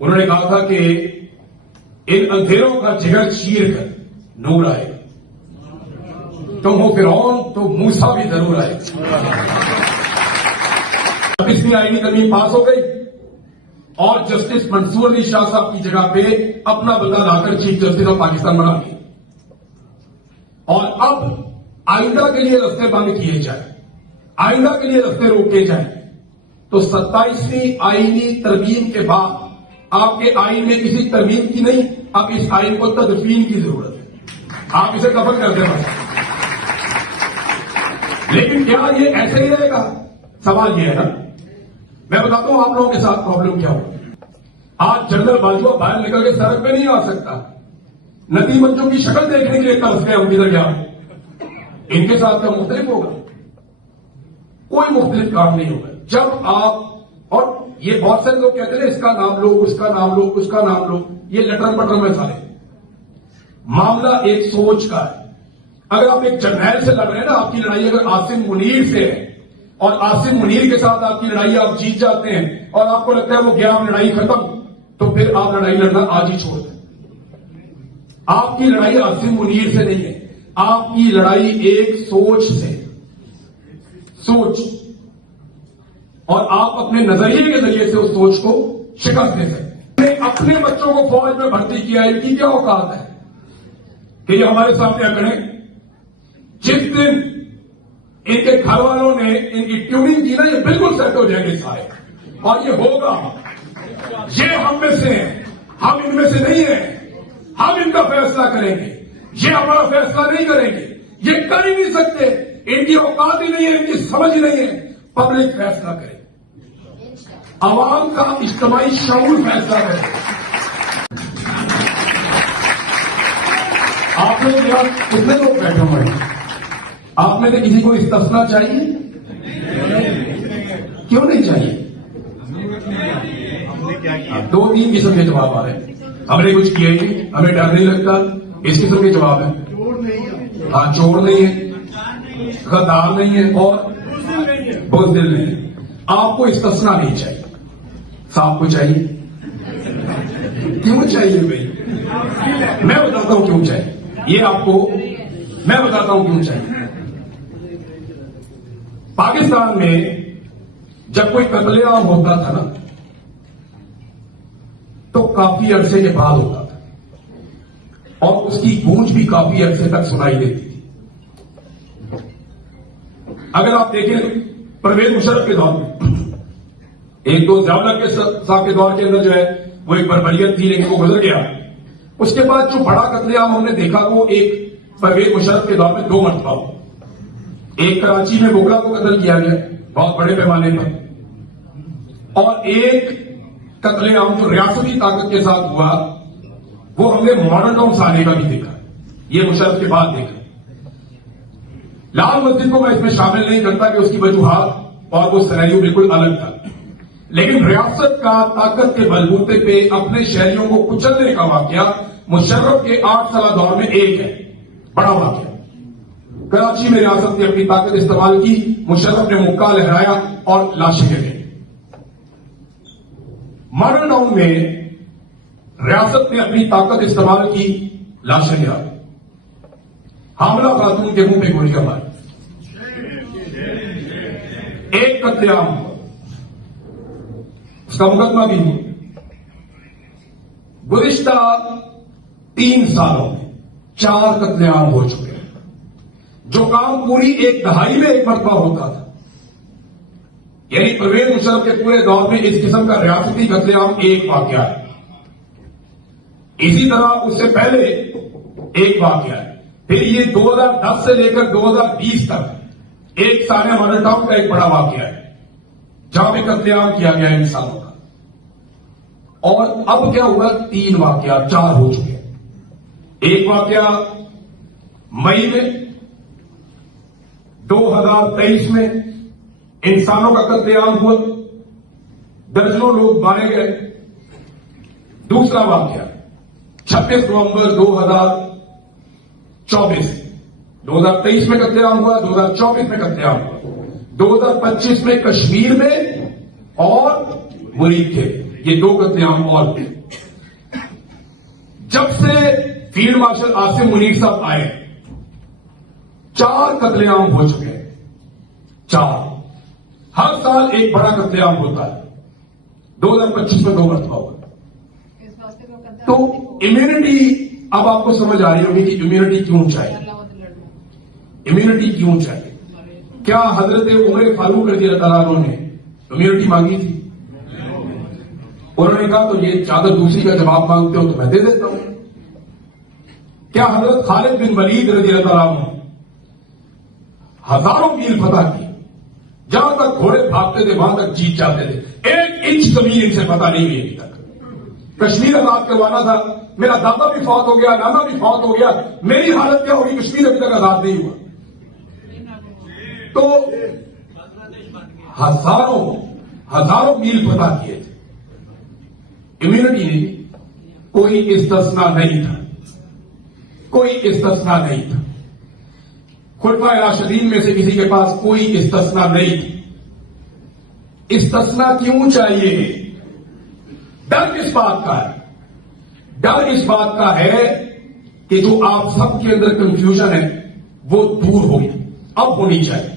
उन्होंने कहा था कि इन अंधेरों का जिगर चीर कर नूर आएगा। तुम हो फिरौन तो मूसा भी जरूर आएगा। अब इसमें आईनी तरमीम पास हो गई और जस्टिस मंसूर अली शाह साहब की जगह पे अपना बंदा लाकर चीफ जस्टिस ऑफ पाकिस्तान बना दिया। और अब आइंदा के लिए रास्ते बंद किए जाए, आइंदा के लिए रास्ते रोके जाए, तो 27वीं आईनी तरमीम के बाद आपके आइन में किसी तरमीम की नहीं, अब इस आइन को तदफीन की जरूरत है। आप इसे कफन कर देना। लेकिन क्या ये ऐसे ही रहेगा? सवाल ये है ना। मैं बताता हूं आप लोगों के साथ प्रॉब्लम क्या हो। आज जनरल बाजवा बाहर निकल के सड़क पे नहीं आ सकता। नदी मंचों की शक्ल देखने के लिए तरस गए हम किधर गया। इनके साथ क्या मुख्तलिफ होगा? कोई मुख्तलिफ काम नहीं होगा। जब आप, और ये बहुत सारे लोग कहते हैं इसका नाम लो, उसका नाम लो, उसका नाम लो, ये लटर पटर में सारे। मामला एक सोच का है। अगर आप एक जर्नैल से लड़ रहे हैं ना, आपकी लड़ाई अगर आसिम मुनीर से है और आसिम मुनीर के साथ आपकी लड़ाई आप जीत जाते हैं और आपको लगता है वो गया लड़ाई खत्म, तो फिर आप लड़ाई लड़ना आज ही छोड़ दें। आपकी लड़ाई आसिम मुनीर से नहीं है, आपकी लड़ाई एक सोच से, सोच, और आप अपने नजरिए के जरिए से उस सोच को शिकस्त दे सकते। अपने बच्चों को फौज में भर्ती किया, इनकी क्या औकात है कि ये हमारे सामने अकड़े। जिस दिन इनके घर वालों ने इनकी ट्यूनिंग की ना, ये बिल्कुल सेट हो जाएंगे सारे, और ये होगा। ये हम में से हैं, हम इनमें से नहीं हैं। हम इनका फैसला करेंगे, ये हमारा फैसला नहीं करेंगे। ये कर ही नहीं सकते, इनकी औकात ही नहीं है, इनकी समझ ही नहीं है। पब्लिक फैसला करे, आवाम का इज्तिमाई शऊर फैसला करे। आप लोग यहां कितने लोग बैठे हुए हैं? आप में से किसी को इस्तिस्ना चाहिए? क्यों नहीं चाहिए? 2-3 किस्म के जवाब आ रहे हैं। हमने कुछ किया ही नहीं, हमें डर नहीं लगता, इस किस्म के जवाब है। हाँ, चोर नहीं है, गद्दार नहीं है और बुज़दिल नहीं है। आपको इस्तिस्ना नहीं चाहिए, साहब को चाहिए। क्यों चाहिए भाई? मैं बताता हूं क्यों चाहिए, ये आपको मैं बताता हूं क्यों चाहिए। पाकिस्तान में जब कोई कत्लेआम होता था ना, तो काफी अरसे के बाद होता था और उसकी गूंज भी काफी अरसे तक सुनाई देती थी। अगर आप देखें परवेज मुशर्रफ के दौर में, एक दो ज़िया-उल-हक के साहब के दौर के अंदर जो है वो एक बर्बरियत थी, लेकिन वो गुजर गया। उसके बाद जो बड़ा कत्लेआम हमने देखा वो एक परवेज मुशर्रफ के दौर में 2 मरतबा हुआ। एक कराची में बोगला को कत्ल किया गया बहुत बड़े पैमाने पर, और एक कत्लेआम जो रियासती ताकत के साथ हुआ वो हमने मॉडर्न टाउन साले का भी देखा। ये मुशर्रफ के बाद देखा। लाल मस्जिद को मैं इसमें शामिल नहीं करता कि उसकी वजूहात और वो सिनेरियो बिल्कुल अलग था, लेकिन रियासत का ताकत के बलबूते पे अपने शहरियों को कुचलने का वाकया मुशर्रफ के 8 साल दौर में एक है, बड़ा वाकया। कराची में रियासत ने अपनी ताकत इस्तेमाल की, मुशर्रफ ने मुक्का लहराया और लाशें गिरी। मॉडर्न टाउन में रियासत ने अपनी ताकत इस्तेमाल की, लाशें गिरा। हामला खातून के मुंह पे गोलियां मारी। एक कत्लेआम हुआ, उसका मुकदमा भी हुआ। गुज़िश्ता 3 सालों में 4 कत्लेआम हो चुके हैं, जो काम पूरी एक दहाई में एक मरतबा होता था। यानी परवेज मुशर्रफ के पूरे दौर में इस किस्म का रियासती कत्लेआम एक वाकया है। इसी तरह उससे पहले एक वाकया है। फिर ये 2010 से लेकर 2020 तक एक सानिया मॉडल टाउन का एक बड़ा वाकया है, जहां पे कत्लेआम किया गया इंसानों का। और अब क्या हुआ? 3 वाकया, 4 हो चुके हैं। एक वाकया मई में 2023 में इंसानों का कत्लेआम हुआ, दर्जनों लोग मारे गए। दूसरा वाकया 26 नवंबर 2023 में कत्लेआम हुआ, 2024 में कत्लेआम हुआ, 2025 में कश्मीर में और मुरीद थे। ये 2 कत्लेआम और हुए। जब से फील्ड मार्शल आसिम मुनीर साहब आए 4 कत्लेआम हो चुके हैं। 4। हर साल एक बड़ा कत्लेआम होता है। 2025 में 2 मरतबा हुआ। तो इम्यूनिटी, अब आपको समझ आ रही होगी कि इम्यूनिटी क्यों चाहिए। इम्यूनिटी क्यों चाहिए? क्या हजरत उमर फारूक रज़ी अल्लाह तआला ने इम्यूनिटी मांगी थी? उन्होंने कहा तो ये चादर दूसरी का जवाब मांगते हो तो मैं दे देता हूं। क्या हजरत खालिद बिन वलीद रज़ी अल्लाह तआला ने हजारों मील फतह की, जहां तक घोड़े भागते थे वहां तक जीत जाते थे। 1 इंच जमीन इनसे पता नहीं हुई अभी तक। कश्मीर आजाद करवाना था, मेरा दादा भी फौत हो गया, नाना भी फौत हो गया, मेरी हालत क्या होगी? कश्मीर अभी तक आजाद नहीं हुआ। तो हजारों मील फतह किए थे। इम्यूनिटी नहीं, कोई इस्तिस्ना नहीं था, कोई इस्तिस्ना नहीं था। खुलफाए राशिदीन में से किसी के पास कोई इस्तिस्ना नहीं थी। इस्तिस्ना क्यों चाहिए? डर किस बात का है? डर इस बात का है कि जो आप सबके अंदर कंफ्यूजन है वो दूर होगी, अब होनी चाहिए।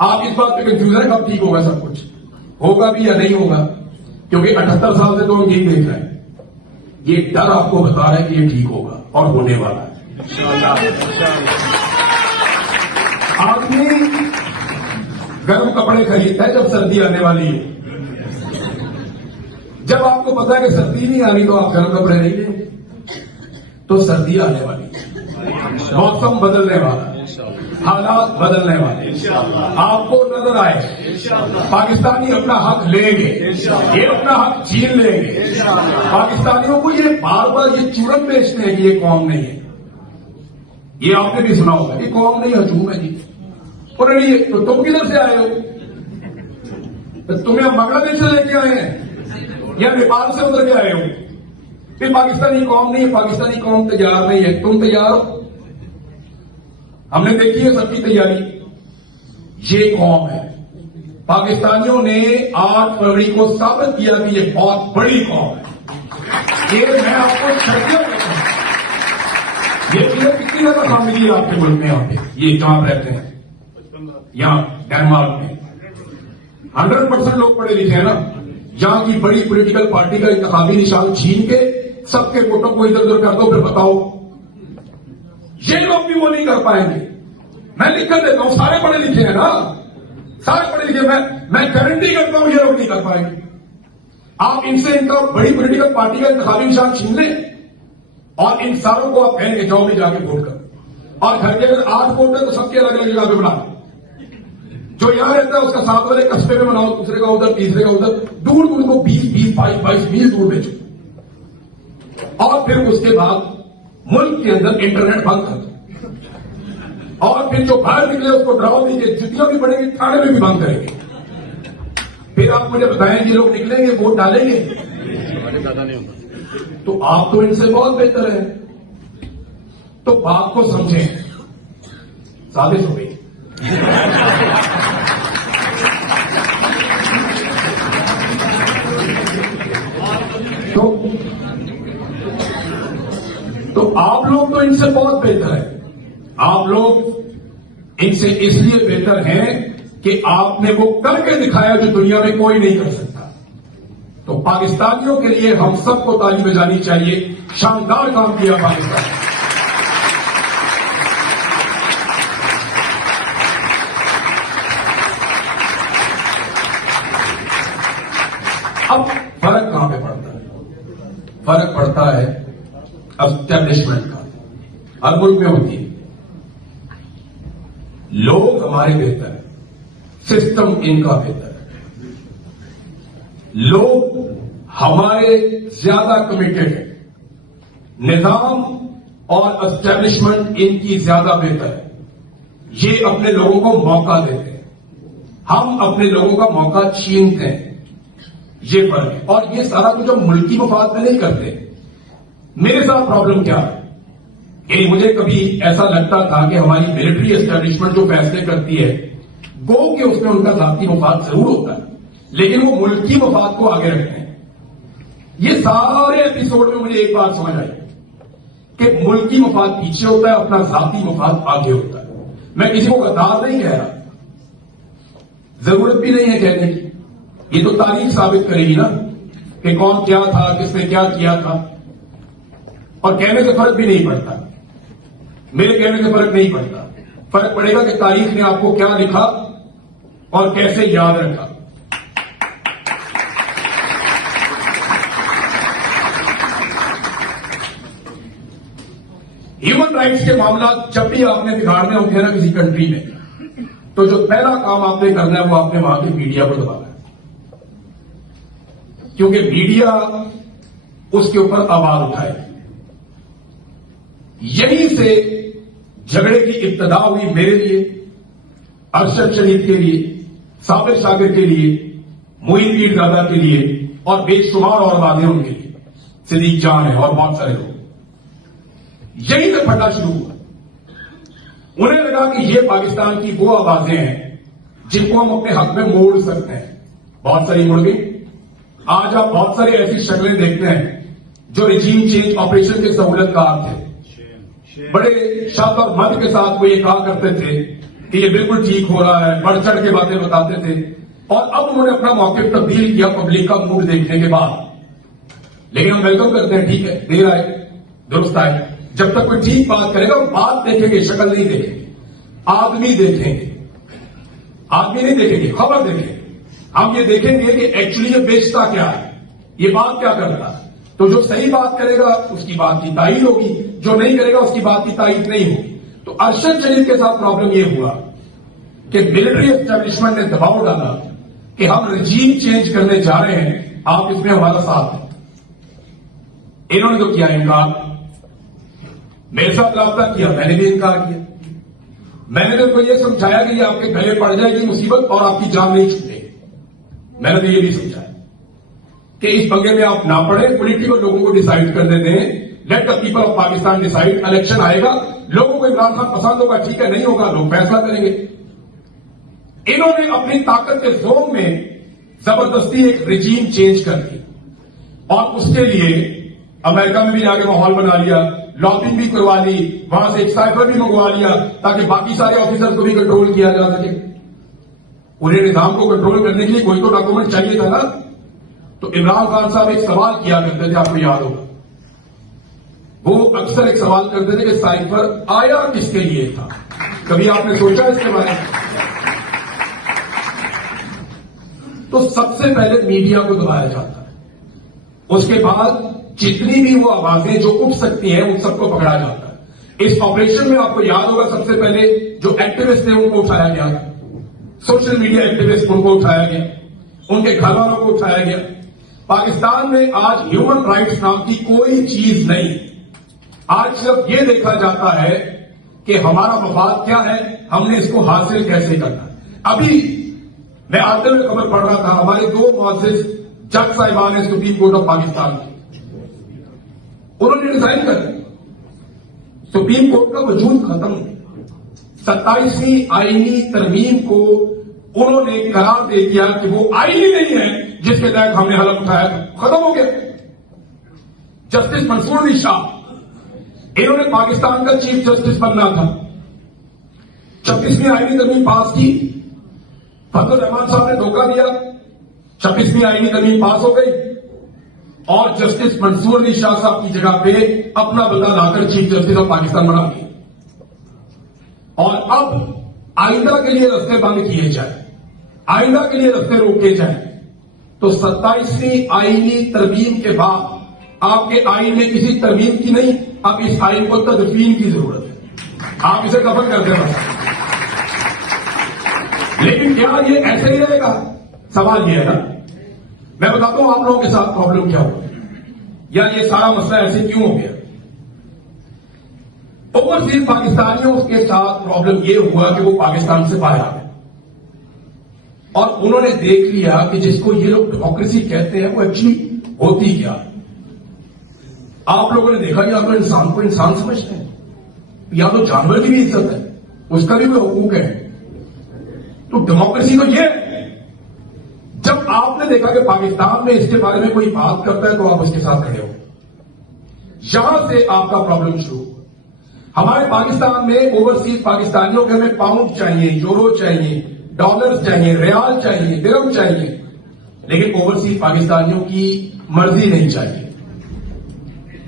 आप इस बात पे कंफ्यूजन है कब ठीक होगा, सब कुछ होगा भी या नहीं होगा, क्योंकि 78 साल से तो हम यही देख रहे हैं। ये डर आपको बता रहा है कि ये ठीक होगा और होने वाला है। आदमी गर्म कपड़े खरीदता है जब सर्दी आने वाली है। जब आपको पता है कि सर्दी नहीं आनी तो आप गर्म कपड़े नहीं लेंगे। तो सर्दी आने वाली, मौसम बदलने वाला, हालात बदलने वाले, आपको नजर आए पाकिस्तानी अपना हक लेंगे, ये अपना हक छीन लेंगे। पाकिस्तानियों को ये बार बार ये चूरन बेचते हैं कि ये कौम नहीं है। ये आपने भी सुना होगा कि कौम नहीं हजूम है जी। और ये तो तुम किधर से आए हो? तो तुम्हें हम बांग्लादेश से लेके आए हैं या नेपाल से उतर के आए हो? फिर पाकिस्तानी कौम नहीं है, पाकिस्तानी कौम तैयार नहीं है। तुम तैयार हो? हमने देखी है सबकी तैयारी। ये कौम है। पाकिस्तानियों ने 8 फरवरी को साबित किया कि ये बहुत बड़ी कौम है। ये मैं आपको शर्तियां देता हूं। ये चीजें कितनी ज्यादा काम मिली है आपके मुल्क में? यहाँ पे ये जहां रहते हैं, यहां डेनमार्क में 100% लोग पढ़े लिखे हैं ना। यहां की बड़ी पॉलिटिकल पार्टी का इंतखाबी निशान छीन के सबके वोटों को इधर उधर कर दो, फिर बताओ ये लोग भी वो नहीं कर पाएंगे। मैं लिख कर देता हूं, सारे पढ़े लिखे हैं ना, सारे पढ़े लिखे। मैं गारंटी करता हूं ये लोग नहीं कर पाएंगे। आप इनसे इनका बड़ी पॉलिटिकल पार्टी का इंतखाबी निशान छीन लें और इन सारों को आप कहेंगे जाओ भी जाके वोट कर। और घर के अगर 8 वोट है तो सबके अलग अलग जगह पे बना। जो यहां रहता है उसका 7 वाले कस्बे में बनाओ, दूसरे का उधर, तीसरे का उधर, दूर दूर को 20-20, 22-22 मील दूर भेजो। और फिर उसके बाद मुल्क के अंदर इंटरनेट बंद कर दो। और फिर जो बाहर निकले उसको डराओ दीजिए, जितनी भी बढ़ेगी थाने में भी बंद करेंगे। फिर आप मुझे बताएं कि लोग निकलेंगे, वोट डालेंगे। तो आप तो इनसे बहुत बेहतर है। तो बात को समझें, साजिश हो गई। तो आप लोग तो इनसे बहुत बेहतर है। आप लोग इनसे इसलिए बेहतर हैं कि आपने वो करके दिखाया जो दुनिया में कोई नहीं कर सकता। तो पाकिस्तानियों के लिए हम सबको ताली बजानी चाहिए। शानदार काम किया पाकिस्तान। अब फर्क कहां पे पड़ता है? फर्क पड़ता है एस्टैब्लिशमेंट का। हर मुल्क में होती है। लोग हमारे बेहतर है, सिस्टम इनका बेहतर है। लोग हमारे ज्यादा कमिटेड है, निजाम और एस्टैब्लिशमेंट इनकी ज्यादा बेहतर है। ये अपने लोगों को मौका देते हैं, हम अपने लोगों का मौका छीनते हैं। ये फर्क है। और ये सारा कुछ हम मुल्की मफाद में नहीं करते। मेरे साथ प्रॉब्लम क्या है? यानी मुझे कभी ऐसा लगता था कि हमारी मिलिट्री एस्टैब्लिशमेंट जो फैसले करती है, गो कि उसमें उनका जाती मफाद जरूर होता है, लेकिन वो मुल्की मफाद को आगे रखते हैं। ये सारे एपिसोड में मुझे एक बात समझ आई कि मुल्की मफाद पीछे होता है, अपना जाती मफाद आगे होता है। मैं किसी को गद्दार नहीं कह रहा, जरूरत भी नहीं है कहने की। ये तो तारीख साबित करेगी ना कि कौन क्या था, किसने क्या किया था। और कहने से फर्क भी नहीं पड़ता, मेरे कहने से फर्क नहीं पड़ता। फर्क पड़ेगा कि तारीख ने आपको क्या लिखा और कैसे याद रखा। ह्यूमन राइट्स के मामला जब भी आपने बिगाड़ने होते हैं ना किसी कंट्री में, तो जो पहला काम आपने करना है वो आपने वहां के मीडिया को दबाना है, क्योंकि मीडिया उसके ऊपर आवाज उठाए। यहीं से झगड़े की इब्तिदा हुई मेरे लिए, अरशद शरीफ के लिए, साबिर शाकिर के लिए, मोइन पीरजादा के लिए और बेशुमार और आवाजें उनके लिए, सिद्दीक जान है और बहुत सारे लोग। यहीं से फटा शुरू हुआ। उन्हें लगा कि ये पाकिस्तान की वो आवाजें हैं जिनको हम अपने हक में मोड़ सकते हैं। बहुत सारी मुड़ गई। आज आप बहुत सारी ऐसी शक्लें देखते हैं जो रिजीम चेंज ऑपरेशन के सहूलतकार थे, बड़े शब्द और मत के साथ वो ये कहा करते थे कि ये बिल्कुल ठीक हो रहा है, बढ़ चढ़ के बातें बताते थे। और अब उन्होंने अपना मौके तब्दील किया पब्लिक का मूड देखने के बाद। लेकिन हम वेलकम करते हैं, ठीक है, देर आए दुरुस्त आए। जब तक कोई ठीक बात करेगा वो बात देखेंगे, शक्ल नहीं देखेंगे, आदमी देखेंगे। आदमी नहीं देखेंगे, खबर देखेंगे। हम ये देखेंगे कि एक्चुअली ये बेचता क्या है, ये बात क्या करता है। तो जो सही बात करेगा उसकी बात की तारीफ होगी, जो नहीं करेगा उसकी बात की तारीफ नहीं होगी। तो अरशद शरीफ के साथ प्रॉब्लम यह हुआ कि मिलिट्री एस्टेब्लिशमेंट ने दबाव डाला कि हम रजीम चेंज करने जा रहे हैं, आप इसमें हमारा साथ दें। इन्होंने तो किया इनकार, मेरे साथ राब्ता किया, मैंने भी इनकार किया। मैंने तो ये समझाया कि ये आपके गले पड़ जाएगी मुसीबत और आपकी जान नहीं छूटेगी। मैंने तो ये भी समझाया कि इस पंगे में आप ना पड़े, पॉलिटिकल लोगों को डिसाइड करने दें, let the people of Pakistan decide. Election आएगा, लोगों को इमरान खान पसंद होगा, ठीक है, नहीं होगा लोग फैसला करेंगे। इन्होंने अपनी ताकत के जोन में जबरदस्ती एक रिजीम चेंज कर दी और उसके लिए अमेरिका में भी जाके माहौल बना लिया, लॉबिंग भी करवा ली, वहां से एक साइफर भी मंगवा लिया ताकि बाकी सारे ऑफिसर को भी कंट्रोल किया जा सके। पूरे निजाम को कंट्रोल करने के लिए कोई तो डॉक्यूमेंट चाहिए था ना। तो इमरान खान साहब एक सवाल किया करते थे, आपको याद होगा, वो अक्सर एक सवाल करते थे कि साइफर आया किसके लिए था। कभी आपने सोचा इसके बारे में? तो सबसे पहले मीडिया को दबाया जाता है, उसके बाद जितनी भी वो आवाजें जो उठ सकती हैं उन सबको पकड़ा जाता है। इस ऑपरेशन में आपको याद होगा सबसे पहले जो एक्टिविस्ट थे उनको उठाया गया, सोशल मीडिया एक्टिविस्ट उनको उठाया गया, उनके घर वालों को उठाया गया। पाकिस्तान में आज ह्यूमन राइट्स नाम की कोई चीज नहीं। आज सिर्फ ये देखा जाता है कि हमारा मफाद क्या है, हमने इसको हासिल कैसे करना है। अभी मैं आते हुए खबर पढ़ रहा था, हमारे दो मुअज़्ज़िज़ जज साहिबान है सुप्रीम कोर्ट ऑफ पाकिस्तान के, उन्होंने रिजाइन कर दिया। सुप्रीम कोर्ट का वजूद खत्म। 27वीं आईनी तरमीम को उन्होंने करार दे दिया कि वो आईनी नहीं है जिसके तहत हमने हलफ उठाया था, खत्म हो गया। जस्टिस मंसूर अली शाह, इन्होंने पाकिस्तान का चीफ जस्टिस बनना था। 26वीं आईनी तरमीम पास की, फजल रहमान साहब ने धोखा दिया, 26वीं आईनी तरमीम पास हो गई और जस्टिस मंसूर अली शाह साहब की जगह पे अपना बंदा लाकर चीफ जस्टिस ऑफ पाकिस्तान बना दिया। और अब आइंदा के लिए रास्ते बंद किए जाए, आइंदा के लिए रास्ते रोके जाए, तो 27वीं आईनी तरमीम के बाद आपके आइन में किसी तरमीम की नहीं, अब इस आइन को तदफीन की जरूरत है। आप इसे दफन कर देना। लेकिन क्या ये ऐसे ही रहेगा? सवाल ये है ना। मैं बताता हूं आप लोगों के साथ प्रॉब्लम क्या हुआ या ये सारा मसला ऐसे क्यों हो गया। ओवरसीज पाकिस्तानियों के साथ प्रॉब्लम ये हुआ कि वो पाकिस्तान से बाहर आ गए और उन्होंने देख लिया कि जिसको ये लोग डेमोक्रेसी कहते हैं वो एक्चुअली होती क्या। आप लोगों ने देखा कि आप लोग इंसान को इंसान समझते हैं, या तो जानवर की भी इज्जत है, उसका भी कोई हुकूक है। तो डेमोक्रेसी तो ये है, जब आपने आपने देखा कि पाकिस्तान में इसके बारे में कोई बात करता है तो आप उसके साथ खड़े हो। यहां से आपका प्रॉब्लम शुरू। हमारे पाकिस्तान में ओवरसीज पाकिस्तानियों के हमें पाउंड चाहिए, यूरो चाहिए, डॉलर्स चाहिए, रियाल चाहिए, दिरहम चाहिए, लेकिन ओवरसीज पाकिस्तानियों की मर्जी नहीं चाहिए।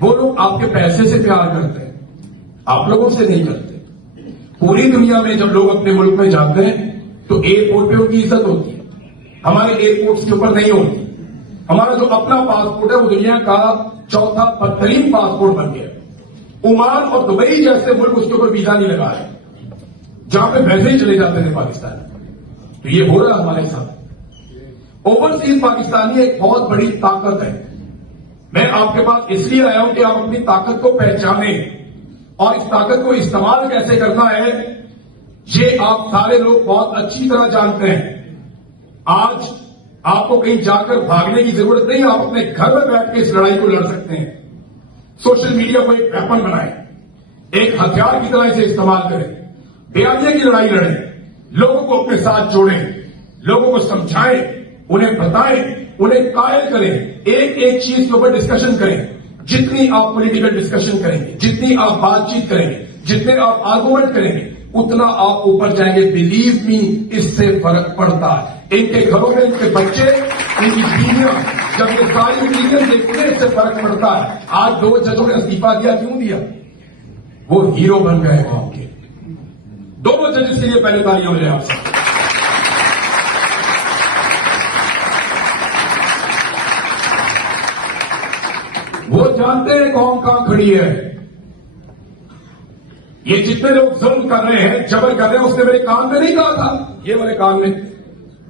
वो लोग आपके पैसे से प्यार करते हैं, आप लोगों से नहीं करते। पूरी दुनिया में जब लोग अपने मुल्क में जाते हैं तो एयरपोर्ट पे उनकी इज्जत होती है, हमारे एयरपोर्ट्स के ऊपर नहीं होती। हमारा जो अपना पासपोर्ट है वो दुनिया का चौथा बदतरीन पासपोर्ट बन गया। ओमान और दुबई जैसे मुल्क उसके ऊपर वीजा नहीं लगा है, जहां पे वैसे ही चले जाते थे पाकिस्तान। तो ये हो रहा है हमारे साथ। ओवरसीज पाकिस्तानी एक बहुत बड़ी ताकत है। मैं आपके पास इसलिए आया हूं कि आप अपनी ताकत को पहचाने और इस ताकत को इस्तेमाल कैसे करना है ये आप सारे लोग बहुत अच्छी तरह जानते हैं। आज आपको कहीं जाकर भागने की जरूरत नहीं, आप अपने घर में बैठ के इस लड़ाई को लड़ सकते हैं। सोशल मीडिया को एक वेपन बनाएं, एक हथियार की तरह इसे इस्तेमाल करें, बेआइनी की लड़ाई लड़ें, लोगों को अपने साथ जोड़ें, लोगों को समझाएं, उन्हें बताएं, उन्हें कायल करें, एक एक चीज के ऊपर डिस्कशन करें। जितनी आप पॉलिटिकल डिस्कशन करेंगे, जितनी आप बातचीत करेंगे, जितने आप आर्गुमेंट करेंगे, उतना आप ऊपर जाएंगे। बिलीव मी, इससे फर्क पड़ता है। इनके घरों में इनके बच्चे, इनकी बीवियां जब ये सारी ओपिनियन देखते हैं इससे फर्क पड़ता है। आज 2 जजों ने इस्तीफा दिया, क्यों दिया? वो हीरो बन गए वहां के। दोनों जजेस के लिए पहले तालियां हो जाए आपसे। वो जानते हैं कौन कहां खड़ी है। ये जितने लोग जुल्म कर रहे हैं, जबर कर रहे हैं, उसने मेरे कान में नहीं कहा था, ये वाले कान में,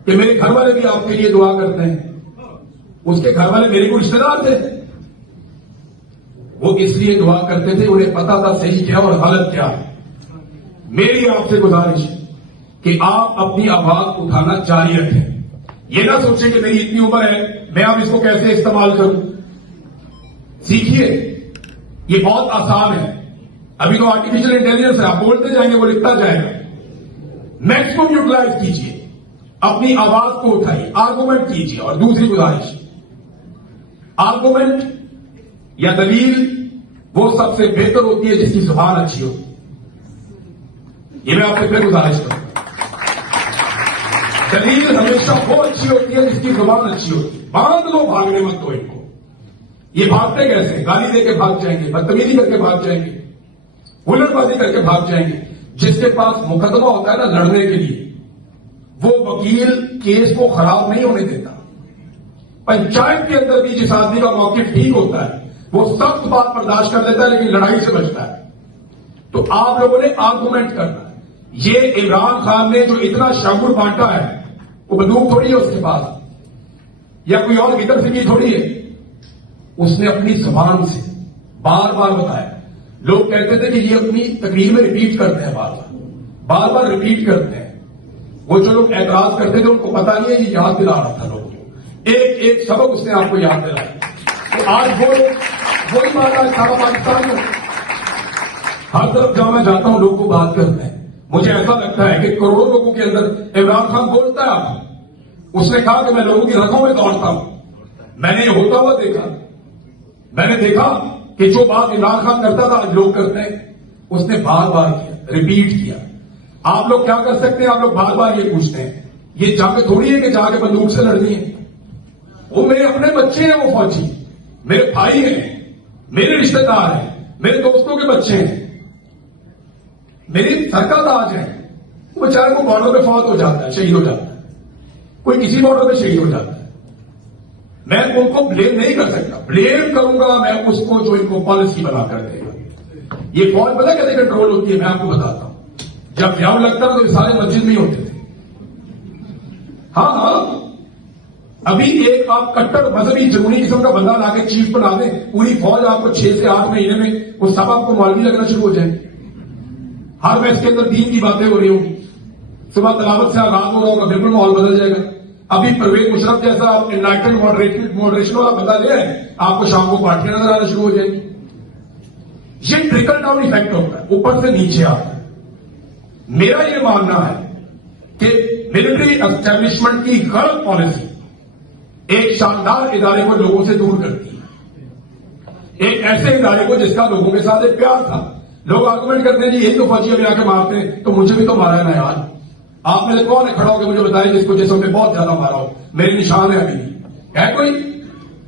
कि मेरे घर वाले भी आपके लिए दुआ करते हैं। उसके घर वाले मेरे को रिश्तेदार थे, वो इसलिए दुआ करते थे, उन्हें पता था सही क्या और गलत क्या है। मेरी आपसे गुजारिश है कि आप अपनी आवाज उठाना जारी रखें। ये ना सोचें कि मेरी इतनी उम्र है, मैं अब इसको कैसे इस्तेमाल करूं। सीखिए, ये बहुत आसान है। अभी तो आर्टिफिशियल इंटेलिजेंस है, आप बोलते जाएंगे वो लिखता जाएगा। मैक्सिमम यूटिलाइज कीजिए, अपनी आवाज को उठाइए, आर्गुमेंट कीजिए। और दूसरी गुजारिश, आर्गुमेंट या दलील वो सबसे बेहतर होती है जिसकी जुबान अच्छी होती है। ये मैं आपसे फिर गुजारिश करूंगा, दलील हमेशा वो अच्छी होती है जिसकी जुबान अच्छी होती है। बांध लो, भागने मत दो इनको। ये भागते कैसे? गाली देके भाग जाएंगे, बदतमीजी करके भाग जाएंगे, हुल्लड़बाजी करके भाग जाएंगे। जिसके पास मुकदमा होता है ना लड़ने के लिए, वो वकील केस को खराब नहीं होने देता। पंचायत के अंदर भी जिस आदमी का मौक़िफ़ ठीक होता है वो सख्त बात बर्दाश्त कर लेता है, लेकिन लड़ाई से बचता है। तो आप लोगों ने आर्गुमेंट करना है। ये इमरान खान ने जो इतना शागुर बांटा है, वो बंदूक थोड़ी है उसके पास, या कोई और भीतर से भी थोड़ी है। उसने अपनी जुबान से बार बार बताया। लोग कहते थे कि ये अपनी तकरीर में रिपीट करते हैं, बार बार रिपीट करते हैं। वो जो लोग एतराज करते थे उनको पता नहीं है, ये याद दिला रहा था लोगों को। एक एक सबक उसने आपको याद दिलाया। तो आज वो वही बात आज सारा पाकिस्तान में, हर तरफ जहां मैं जाता हूं लोग को बात करते हैं। मुझे ऐसा लगता है कि करोड़ों लोगों के अंदर इमरान खान बोलता है। उसने कहा कि मैं लोगों की रखों में दौड़ता हूं। मैंने ये होता हुआ देखा। मैंने देखा कि जो बात इमरान खान करता था आज लोग करते हैं। उसने बार बार किया, रिपीट किया। आप लोग क्या कर सकते हैं? आप लोग बार बार ये पूछते हैं। ये जंग थोड़ी है कि जाके बंदूक से लड़नी है। वो मेरे अपने बच्चे हैं, वो फौजी मेरे भाई हैं, मेरे रिश्तेदार हैं, मेरे दोस्तों के बच्चे हैं, मेरी सर का ताज है। वो बेचारे को बॉर्डर पे फौत हो जाता है, शहीद हो जाता है, कोई किसी बॉर्डर पे शहीद हो जाता है। मैं उनको ब्लेम नहीं कर सकता। ब्लेम करूंगा मैं उसको जो इनको पॉलिसी बनाकर देगा। ये फौज पता कैसे कंट्रोल होती है, मैं आपको बताता हूं। जब व्याव लगता तो ये सारे मस्जिद में होते थे। हाँ, अभी एक आप कट्टर मजहबी जुनूनी किस्म का बंदा लाके चीफ बना दें, पूरी फौज आपको 6 से 8 महीने में वो सब आपको मौलवी लगना शुरू हो जाए। हर मैच के अंदर दीन की बातें हो रही होंगी, सुबह तलावत से आगाज हो रहा होगा, बिल्कुल माहौल बदल जाएगा। अभी परवेज मुशर्रफ जैसा आप इनलाइटेड मॉडरेशन वाला बंदा ले आए, आपको शाम को पार्टियां नजर आना शुरू हो जाएगी। ये ट्रिकल डाउन इफेक्ट होता है, ऊपर से नीचे आता है। मेरा यह मानना है कि मिलिट्री एस्टेब्लिशमेंट की गलत पॉलिसी एक शानदार इदारे को लोगों से दूर करती है, एक ऐसे इदारे को जिसका लोगों के साथ एक प्यार था। लोग आर्गुमेंट करते हैं जी यही तो फौजी अभी आके मारते हैं, तो मुझे भी तो मारा है ना यार। आप में से कौन है खड़ा होकर मुझे बताइए जिसको जैसे में बहुत ज्यादा मारा हो, मेरे निशान है अभी भी है कोई?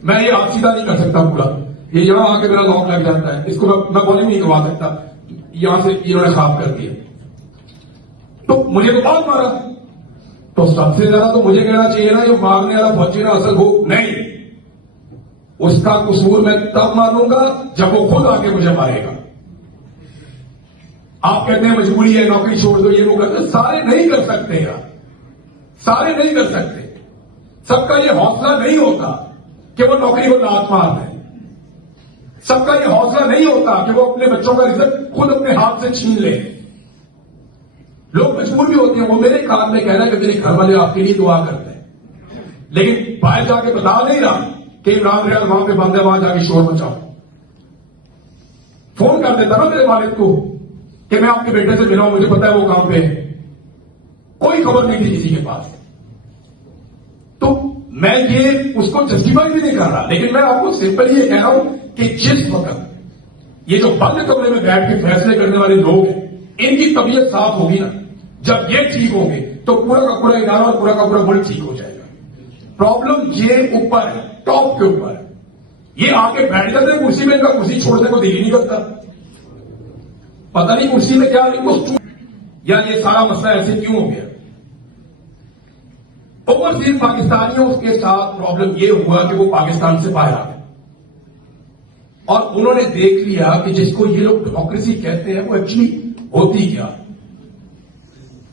मैं ये आप सीधा नहीं कर सकता पूरा, ये यहां आके मेरा लॉक लग जाता है, इसको मैं बॉलिंग नहीं करवा सकता, यहां से इन्होंने साफ कर दिया। तो मुझे तो बहुत मारा, तो सबसे ज्यादा तो मुझे कहना चाहिए ना ये मारने वाला फौजी ना असल हो नहीं, उसका कसूर मैं तब मानूंगा जब वो खुद आके मुझे मारेगा। आप कहते हैं मजबूरी है, नौकरी छोड़ दो, ये वो करते, सारे नहीं कर सकते यार, सारे नहीं कर सकते। सबका ये हौसला नहीं होता कि वो नौकरी को लात मार दे, सबका ये हौसला नहीं होता कि वो अपने बच्चों का रिजल्ट खुद अपने हाथ से छीन ले। लोग मजबूर भी होते हैं, वो मेरे कान में कह रहा है कि मेरे घर वाले आपके लिए दुआ करते हैं, लेकिन बाहर जाके बता नहीं रहा कि इमरान रियाज वहां पे बंद है, वहां जाके शोर मचाओ। फोन कर देता ना मेरे वालिद को कि मैं आपके बेटे से मिला हूं, मुझे पता है वो काम पे है, कोई खबर नहीं थी किसी के पास। तो मैं ये उसको जस्टिफाई भी नहीं कर रहा, लेकिन मैं आपको सिंपल ये कह रहा हूं कि जिस वक्त ये जो बंद कमरे में बैठ के फैसले करने वाले लोग हैं, इनकी तबीयत साफ होगी ना, जब ये ठीक होंगे तो पूरा का पूरा इदारा और पूरा का पूरा मुल्क ठीक हो जाएगा। प्रॉब्लम ये ऊपर है, टॉप के ऊपर है, ये आके बैठ जाते हैं कुर्सी में, इनका कुर्सी छोड़ने को दिल ही नहीं करता, पता नहीं कुर्सी में क्या रिक्वेस्ट या ये सारा मसला ऐसे क्यों हो गया। ओवरसीज पाकिस्तानियों के साथ प्रॉब्लम ये हुआ कि वो पाकिस्तान से बाहर आ गए और उन्होंने देख लिया कि जिसको ये लोग डेमोक्रेसी कहते हैं वो एक्चुअली होती क्या।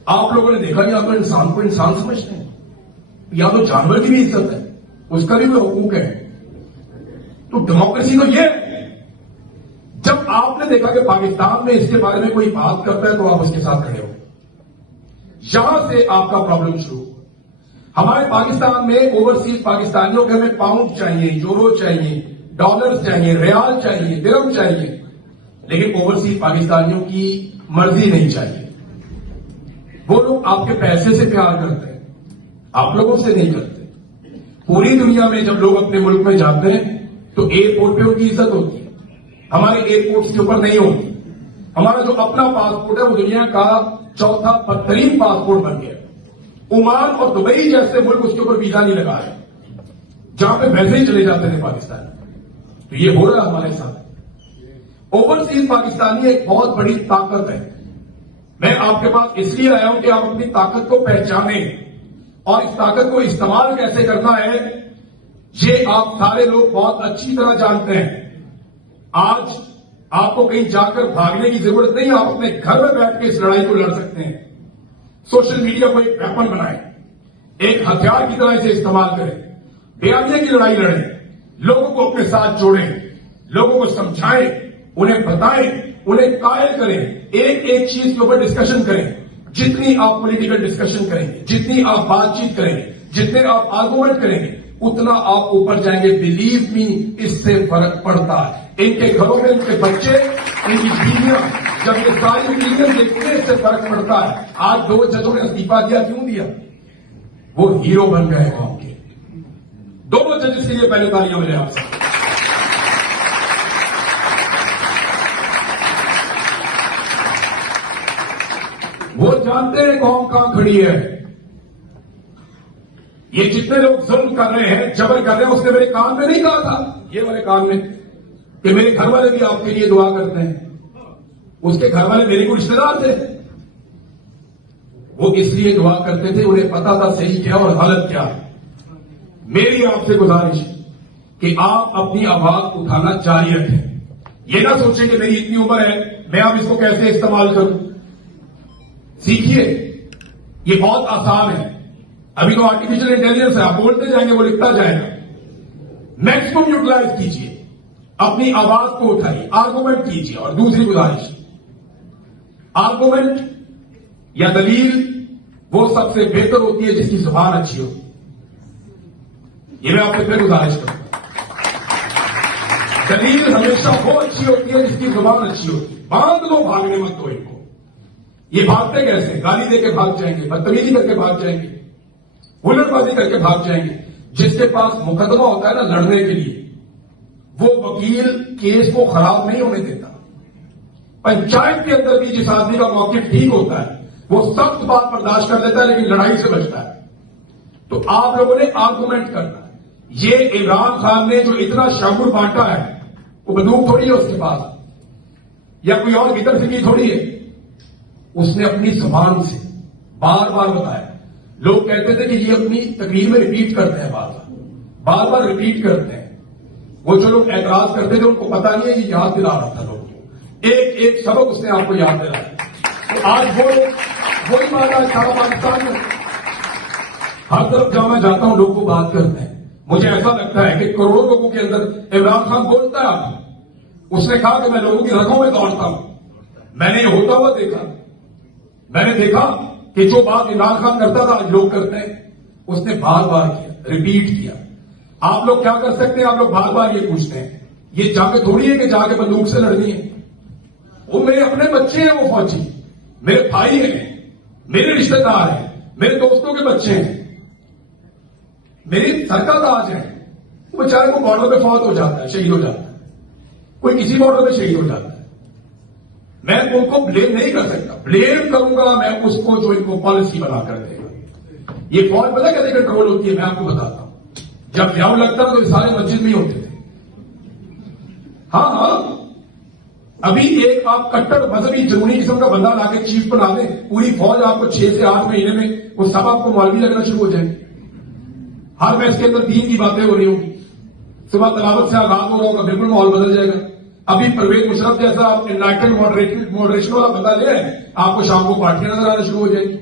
आप लोगों ने देखा या तो इंसान को इंसान समझते हैं, या तो जानवर की भी इज्जत है, उसका भी कोई हुकूक है। तो डेमोक्रेसी तो ये है। जब आपने देखा कि पाकिस्तान में इसके बारे में कोई बात करता है तो आप उसके साथ खड़े हो, यहां से आपका प्रॉब्लम शुरू। हमारे पाकिस्तान में ओवरसीज पाकिस्तानियों के हमें पाउंड चाहिए, यूरो चाहिए, डॉलर चाहिए, रियाल चाहिए, दिरहम चाहिए, लेकिन ओवरसीज पाकिस्तानियों की मर्जी नहीं चाहिए। वो लोग आपके पैसे से प्यार करते हैं, आप लोगों से नहीं करते। पूरी दुनिया में जब लोग अपने मुल्क में जाते हैं तो एयरपोर्ट पे उनकी इज्जत होती है, हमारे एयरपोर्ट्स के ऊपर नहीं होती। हमारा जो अपना पासपोर्ट है वो दुनिया का चौथा बदतरीन पासपोर्ट बन गया। ओमान और दुबई जैसे मुल्क उसके ऊपर वीजा नहीं लगा है, जहां पे वैसे ही चले जाते थे पाकिस्तान। तो ये हो रहा है हमारे साथ। ओवरसीज पाकिस्तानी एक बहुत बड़ी ताकत है। मैं आपके पास इसलिए आया हूं कि आप अपनी ताकत को पहचानें और इस ताकत को इस्तेमाल कैसे करना है ये आप सारे लोग बहुत अच्छी तरह जानते हैं। आज आपको कहीं जाकर भागने की जरूरत नहीं, आप अपने घर में बैठ के इस लड़ाई को लड़ सकते हैं। सोशल मीडिया को एक वेपन बनाएं, एक हथियार की तरह इसे इस्तेमाल करें, बयानिया की लड़ाई लड़ें, लोगों को अपने साथ जोड़ें, लोगों को समझाएं, उन्हें बताएं, उन्हें कायल करें, एक एक चीज के ऊपर डिस्कशन करें। जितनी आप पॉलिटिकल डिस्कशन करेंगे, जितनी आप बातचीत करेंगे, जितने आप आर्गुमेंट करेंगे, उतना आप ऊपर जाएंगे। बिलीव मी, इससे फर्क पड़ता है। इनके घरों में इनके बच्चे, इनकी बीवियां जब ये सारी ओपिनियन देखते हैं इससे फर्क पड़ता है। आज 2 जजों ने इस्तीफा दिया, क्यों दिया? वो हीरो बन गए कौम के। 2 जजेस के लिए पहले तालियां मिले आप सब। वो जानते हैं कौम कहां खड़ी है। ये जितने लोग जुल्म कर रहे हैं, जबर कर रहे हैं, उसने मेरे कान में नहीं कहा था, ये वाले कान में, कि मेरे घर वाले भी आपके लिए दुआ करते हैं। उसके घर वाले मेरे को रिश्तेदार थे, वो इसलिए दुआ करते थे, उन्हें पता था सही क्या और गलत क्या है। मेरी आपसे गुजारिश कि आप अपनी आवाज उठाना जारी रखें। ये ना सोचें कि मेरी इतनी उम्र है, मैं अब इसको कैसे इस्तेमाल करूं। सीखिए, ये बहुत आसान है। अभी तो आर्टिफिशियल इंटेलिजेंस है, आप बोलते जाएंगे वो लिखता जाएगा। मैक्सिमम यूटिलाइज कीजिए, अपनी आवाज को उठाइए, आर्गुमेंट कीजिए। और दूसरी गुजारिश, आर्गुमेंट या दलील वो सबसे बेहतर होती है जिसकी जुबान अच्छी होती है। ये मैं आपसे फिर गुजारिश करूंगा। दलील हमेशा वो अच्छी होती है जिसकी जुबान अच्छी होती है। बांध लो, भागने मत दो इनको। ये भागते कैसे? गाली देके भाग जाएंगे, बदतमीजी करके भाग जाएंगे, हुल्लड़बाजी करके भाग जाएंगे। जिसके पास मुकदमा होता है ना लड़ने के लिए, वो वकील केस को खराब नहीं होने देता। पंचायत के अंदर भी जिस आदमी का मौक़िफ़ ठीक होता है वो सख्त बात बर्दाश्त कर लेता है, लेकिन लड़ाई से बचता है। तो आप लोगों ने आर्गुमेंट करना है। ये इमरान खान ने जो इतना शऊर बांटा है, वो बंदूक थोड़ी है उसके पास, या कोई और गिदर सिंगी थोड़ी है। उसने अपनी जुबान से बार बार बताया। लोग कहते थे कि ये अपनी तकरीर में रिपीट करते हैं, बार बार रिपीट करते हैं। वो जो लोग एतराज करते थे उनको पता नहीं है, ये याद दिला रहा था लोगों को, एक एक सबक उसने आपको याद दिलाया। तो आज वही बात आज सारा पाकिस्तान में हर तरफ जहां मैं जाता हूं लोग को बात करते हैं। मुझे ऐसा लगता है कि करोड़ों लोगों के अंदर इमरान खान बोलता है आपको। उसने कहा कि मैं लोगों की रगों में दौड़ता हूं। मैंने ये होता हुआ देखा। मैंने देखा कि जो बात इमरान खान करता था आज लोग करते हैं। उसने बार बार किया, रिपीट किया। आप लोग क्या कर सकते हैं? आप लोग बार बार ये पूछते हैं। ये जाके थोड़ी है कि जाके बंदूक से लड़नी है। वो मेरे अपने बच्चे हैं, वो फौजी मेरे भाई हैं, मेरे रिश्तेदार हैं, मेरे दोस्तों के बच्चे हैं, मेरी सरकार ताज है। वो बेचारे को बॉर्डर पे फौत हो जाता है, शहीद हो जाता है, कोई किसी बॉर्डर पे शहीद हो जाता है। मैं उनको ब्लेम नहीं कर सकता। ब्लेम करूंगा मैं उसको जो इनको पॉलिसी बना कर देगा। ये फौज पता कैसे कंट्रोल होती है, मैं आपको बताता हूं। जब व्याव लगता तो ये सारे मस्जिद में ही होते थे। हाँ, अभी एक आप कट्टर मजहबी जुनूनी किस्म का बंदा लाके चीफ बना दें, पूरी फौज आपको 6 से 8 महीने में वो सब आपको मौलवी लगना शुरू हो जाएंगे। हर मैच के अंदर दीन की बातें हो रही होंगी, सुबह तलावत से आगाज हो रहा होगा, बिल्कुल माहौल बदल जाएगा। अभी परवेज मुशर्रफ जैसा एनलाइटेड मॉडरेशन वाला बंदा ले आए, आपको शाम को पार्टियां नजर आना शुरू हो जाएगी।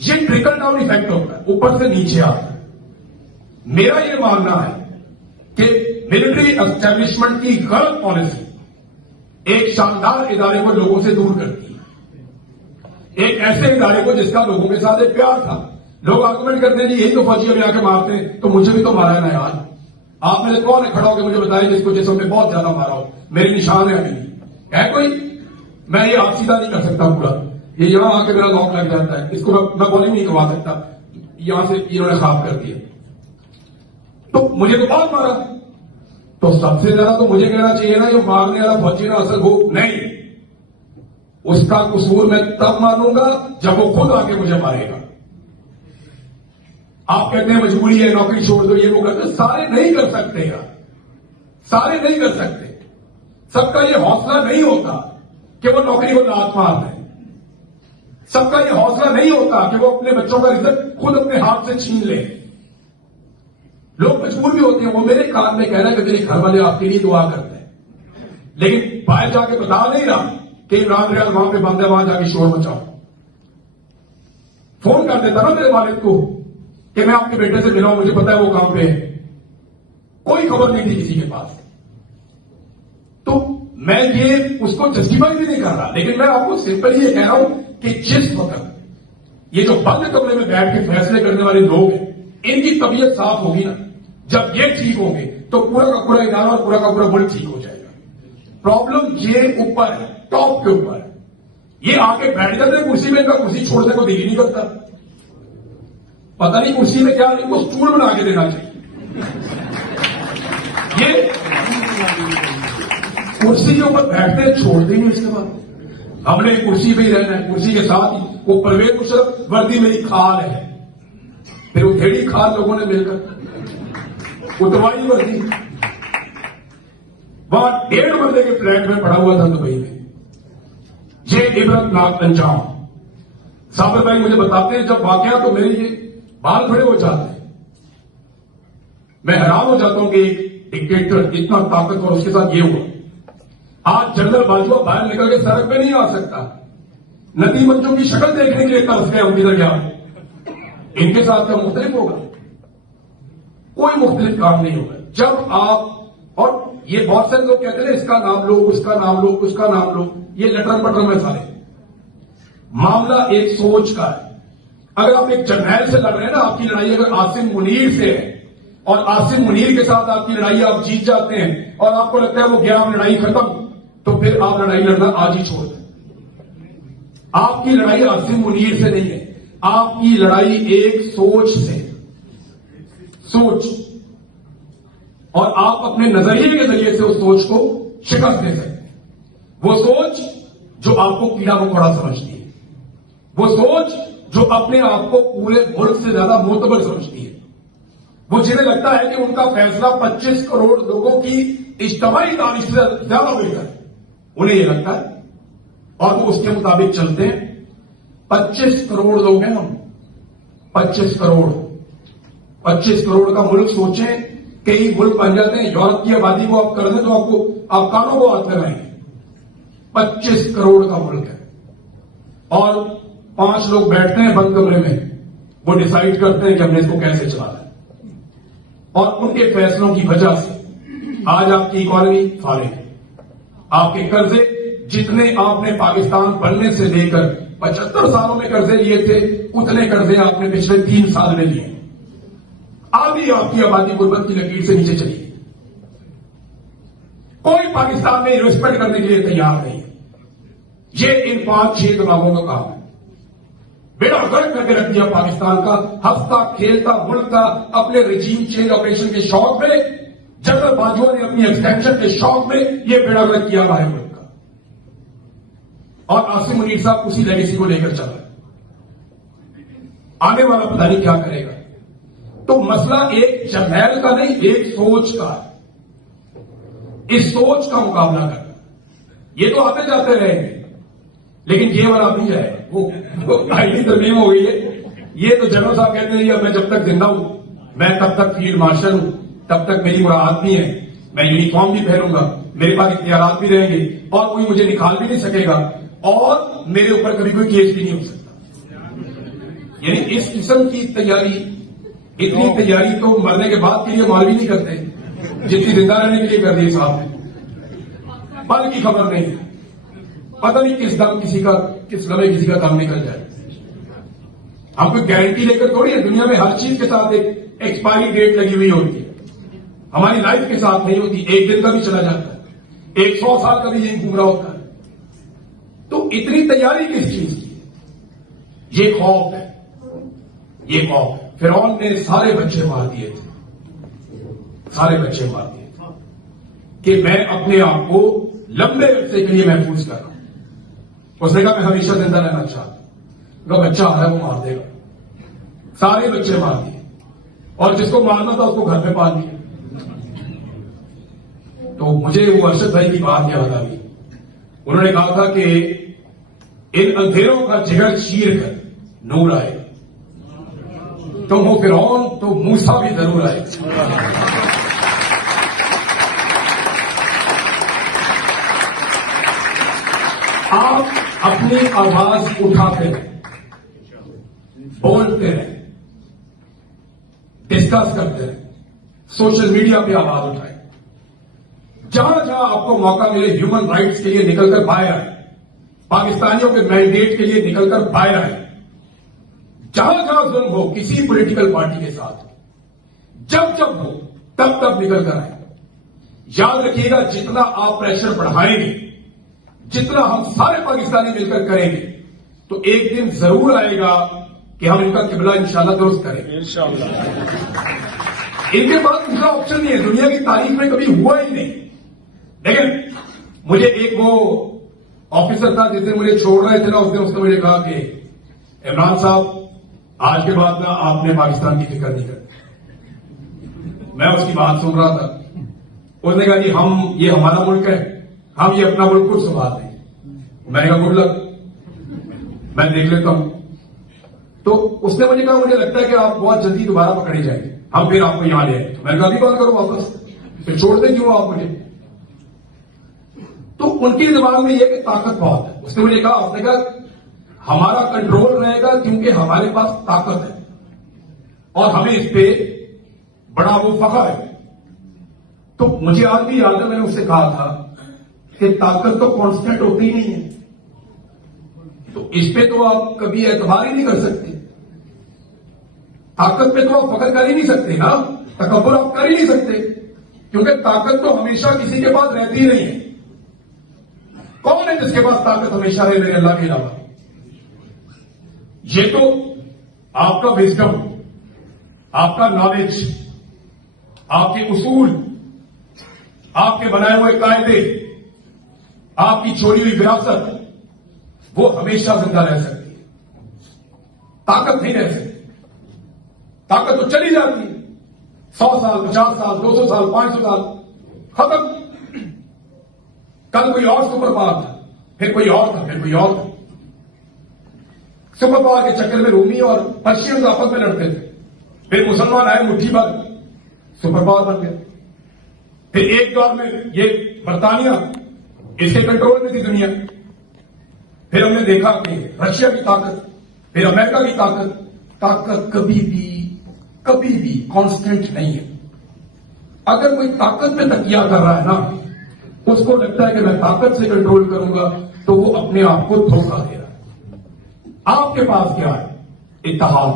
ये ट्रिकल डाउन इफेक्ट होता है, ऊपर से नीचे आता है। मेरा ये मानना है कि मिलिट्री एस्टेब्लिशमेंट की गलत पॉलिसी एक शानदार इदारे को लोगों से दूर करती है। एक ऐसे इदारे को जिसका लोगों के साथ एक प्यार था। लोग आर्गुमेंट करते हैं, यही तो फौजी अभी आके मारते हैं, तो मुझे भी तो मारा है ना यार। आप में से कौन है खड़ा होकर मुझे बताएं जिसको जैसे में बहुत ज्यादा मारा हो? मेरे निशान है अभी है कोई? मैं ये आप सीधा नहीं कर सकता पूरा, ये यहां आके मेरा लॉक लग जाता है, इसको मैं बॉलिंग नहीं करवा सकता। यहां से इन्होंने खराब कर दिया, तो मुझे तो बहुत मारा। तो सबसे ज्यादा तो मुझे कहना चाहिए ना, ये मारने वाला फौजी ना असल हो नहीं, उसका कसूर मैं तब मानूंगा जब वो खुद आके मुझे मारेगा। आप कहते हैं मजबूरी है, नौकरी छोड़ दो, ये वो करते, सारे नहीं कर सकते यार, सारे नहीं कर सकते। सबका ये हौसला नहीं होता कि वो नौकरी को लात मार दें। सबका ये हौसला नहीं होता कि वो अपने बच्चों का रिजल्ट खुद अपने हाथ से छीन ले। लोग मजबूर भी होते हैं। वो मेरे कान में कह रहा है कि मेरे घर वाले आपके लिए दुआ करते हैं, लेकिन बाहर जाके बता नहीं रहा कि इमरान रियाज वहां पे बंद है, वहां जाके शोर मचाओ। फोन कर देता ना मेरे वालिद को कि मैं आपके बेटे से मिला हूं, मुझे पता है वो काम पे है। कोई खबर नहीं थी किसी के पास। तो मैं ये उसको जस्टिफाई भी नहीं कर रहा, लेकिन मैं आपको सिंपल ये कह रहा हूं कि जिस वक्त ये जो बंद कमरे में बैठ के फैसले करने वाले लोग हैं, इनकी तबीयत साफ होगी ना, जब ये ठीक होंगे तो पूरा का पूरा इदारा और पूरा का पूरा मुल्क ठीक हो जाएगा। प्रॉब्लम ये ऊपर है, टॉप के ऊपर है। ये आके बैठ जाते हैं कुर्सी में, इनका कुर्सी छोड़ने को दिल ही नहीं करता। पता नहीं कुर्सी में क्या, इनको स्टूल बना के देना चाहिए। ये कुर्सी के ऊपर बैठते हैं, छोड़ते ही नहीं। इसके बाद हमने कुर्सी पे ही रहना है, कुर्सी के साथ ही वो परवेज मुशर्रफ वर्दी मेरी खाल है, फिर वो घेड़ी खाल लोगों ने मिलकर उतरवाई वर्दी। वहां 1.5 मरले के फ्लैट में पड़ा हुआ था दुबई में। ये इबरतनाक अंजाम। साबिर भाई मुझे बताते हैं जब वाकया, तो मेरे ये बाल खड़े हो जाते हैं। मैं हैरान हो जाता हूं कि एक डिक्टेटर इतना ताकतवर, उसके साथ ये हुआ। आज जनरल बाजवा बाहर निकल के सड़क पे नहीं आ सकता। नदी मंचों की शक्ल देखने के लिए तरस गए हम इधर। क्या इनके साथ क्या मुख्तलिफ होगा? कोई मुख्तलिफ काम नहीं होगा। जब आप, और ये बहुत सारे लोग कहते हैं इसका नाम लो, उसका नाम लो, उसका नाम लो, ये लटर पटर में सारे। मामला एक सोच का है। अगर आप एक जर्नैल से लड़ रहे हैं ना, आपकी लड़ाई अगर आसिम मुनीर से है और आसिम मुनीर के साथ आपकी लड़ाई आप जीत जाते हैं और आपको लगता है वो गया लड़ाई खत्म, तो फिर आप लड़ाई लड़ना आज ही छोड़ दें। आपकी लड़ाई आसिम मुनीर से नहीं है, आपकी लड़ाई एक सोच से। सोच और आप अपने नजरिए के जरिए से उस सोच को शिकस्त दे सकते हैं। वो सोच जो आपको कीड़ा मकोड़ा समझती है, वो सोच जो अपने आप को पूरे मुल्क से ज्यादा मोतबर समझती है, वो जिन्हें लगता है कि उनका फैसला 25 करोड़ लोगों की इज्तिमाई दानिश से ज्यादा बेहतर है, उन्हें यह लगता है और वो उसके मुताबिक चलते हैं। 25 करोड़ लोग हैं हम, 25 करोड़ का मुल्क सोचें, कई मुल्क बन जाते हैं। यूरोप की आबादी को आप कर दें तो आप कानों को हाथ लगाएंगे। 25 करोड़ का मुल्क है और 5 लोग बैठते हैं बंद कमरे में, वो डिसाइड करते हैं कि हमने इसको कैसे चलाना है और उनके फैसलों की वजह से आज आपकी इकॉनमी फारिग है। आपके कर्जे जितने आपने पाकिस्तान बनने से लेकर 75 सालों में कर्जे लिए थे, उतने कर्जे आपने पिछले 3 साल में लिए। आधी आपकी आबादी गुर्बत की लकीर से नीचे चली गई। कोई पाकिस्तान में इन्वेस्टमेंट करने के लिए तैयार नहीं है। ये इन 5-6 दिमागों का काम है। बेड़ा गर्क करके रख दिया पाकिस्तान का, हंसता खेलता मुल्क का अपने रिजीम चेंज ऑपरेशन के शौक में, जनरल बाजुओं ने अपनी एक्सटेंशन के शौक में यह बेड़ा गर्क किया हुआ है मुल्क का। और आसिम मुनीर साहब उसी लेगेसी को लेकर चल रहे हैं। आने वाला पता नहीं क्या करेगा। तो मसला एक जर्नैल का नहीं, एक सोच का है। इस सोच का मुकाबला करना। ये तो आते जाते रहेंगे, लेकिन ये वाला नहीं जाएगा। वो आईनी तरमीम हो गई है। ये तो जनरल साहब कहते हैं मैं जब तक जिंदा हूं, मैं तब तक फील्ड मार्शल हूं, तब तक मेरी मुराद नहीं है, मैं यूनिफॉर्म भी पहनूंगा, मेरे पास इख्तियारात भी रहेंगे और कोई मुझे निकाल भी नहीं सकेगा और मेरे ऊपर कभी कोई केस भी नहीं हो सकता। यानी इस किस्म की तैयारी, इतनी तैयारी तो मरने के बाद के लिए मौलवी नहीं करते जितनी जिंदा रहने के लिए कर दी साहब ने। पल की खबर नहीं, पता नहीं किस दम किस लम्हे किसी का दम निकल जाए। हम कोई गारंटी लेकर थोड़ी है। दुनिया में हर चीज के साथ एक एक्सपायरी डेट लगी हुई होती है। हमारी लाइफ के साथ नहीं होती। एक दिन का भी चला जाता है, 100 साल का भी यही घूम रहा होता है। तो इतनी तैयारी किस चीज की? ये खौफ है, ये खौफ है। फिरौन ने सारे बच्चे मार दिए थे, सारे बच्चे मार दिए थे कि मैं अपने आप को लंबे अरसे के लिए महफूज कर रहा हूं। उसने कहा मैं हमेशा जिंदा रहना चाहता हूं। बच्चा आ रहा है वो मार देगा। सारे बच्चे मार दिए और जिसको मारना था उसको घर में पाल दिया। तो मुझे वो अरशद भाई की बात याद आ गई। उन्होंने कहा था कि इन अंधेरों का जिगर चीर कर नूर आए। तुम हो फिरौन तो मूसा भी जरूर आए। आप अपनी आवाज उठाते रहें, बोलते रहें, डिस्कस करते रहें, सोशल मीडिया पे आवाज उठाएं। जहां जहां आपको मौका मिले ह्यूमन राइट्स के लिए निकलकर बाहर आए, पाकिस्तानियों के मैंडेट के लिए निकलकर बाहर आए। जहां जहां जुल्म हो किसी पॉलिटिकल पार्टी के साथ, जब जब हो तब तब निकल कर आए। याद रखिएगा, जितना आप प्रेशर बढ़ाएंगे, जितना हम सारे पाकिस्तानी मिलकर करेंगे, तो एक दिन जरूर आएगा कि हम इनका किबला इंशाल्लाह दुरुस्त करेंगे। इंशाल्लाह। इनके पास दूसरा ऑप्शन नहीं है। दुनिया की तारीख में कभी हुआ ही नहीं। लेकिन मुझे एक वो ऑफिसर था जिसने मुझे छोड़ रहे थे ना, उसने मुझे कहा कि इमरान साहब, आज के बाद ना आपने पाकिस्तान की फिक्र नहीं करनी। मैं उसकी बात सुन रहा था। उसने कहा जी ये हमारा मुल्क है, हम ये अपना मुल्क खुद संभाल देंगे। मैंने कहा गुड लक, मैं देख लेता हूं। तो उसने मुझे कहा मुझे लगता है कि आप बहुत जल्दी दोबारा पकड़े जाएंगे, हम फिर आपको यहां ले आए। मैंने कहा अभी बात करो वापस, फिर छोड़ दें क्यों आप मुझे। तो उनके दिमाग में यह कि ताकत बहुत है। उसने मुझे कहा हमारा कंट्रोल रहेगा क्योंकि हमारे पास ताकत है और हमें इस पे बड़ा वो फख्र है। तो मुझे आज भी याद है, मैंने उससे कहा था कि ताकत तो कांस्टेंट होती ही नहीं है, तो इस पे तो आप कभी एतबार ही नहीं कर सकते। ताकत पे तो आप फख्र कर ही नहीं सकते ना, तकब्बुर आप कर ही नहीं सकते, क्योंकि ताकत तो हमेशा किसी के पास रहती ही नहीं है। कौन है जिसके पास ताकत हमेशा रहे मेरे अल्लाह के अलावा? ये तो आपका विजडम, आपका नॉलेज, आपके उसूल, आपके बनाए हुए कायदे, आपकी छोड़ी हुई विरासत, वो हमेशा जिंदा रह सकती है। ताकत नहीं रह सकती। ताकत तो चली जाती है। 100 साल, 50 साल, 200 साल, 500 साल, खत्म। कल कोई और सुपर पावर था, फिर कोई और था, फिर कोई और था। सुपर पावर के चक्कर में रूमी और पर्शियन आपस में लड़ते थे। फिर मुसलमान आए, मुट्ठी भर सुपर पावर बन गए। फिर एक दौर में ये बर्तानिया, इसके कंट्रोल में थी दुनिया। फिर हमने देखा कि रशिया की ताकत, फिर अमेरिका की ताकत। ताकत कभी भी कांस्टेंट नहीं है। अगर कोई ताकत में तकिया कर रहा है ना, उसको लगता है कि मैं ताकत से कंट्रोल करूंगा, तो वो अपने आप को धोखा दे रहा है। आपके पास क्या है? इत्तेहाद।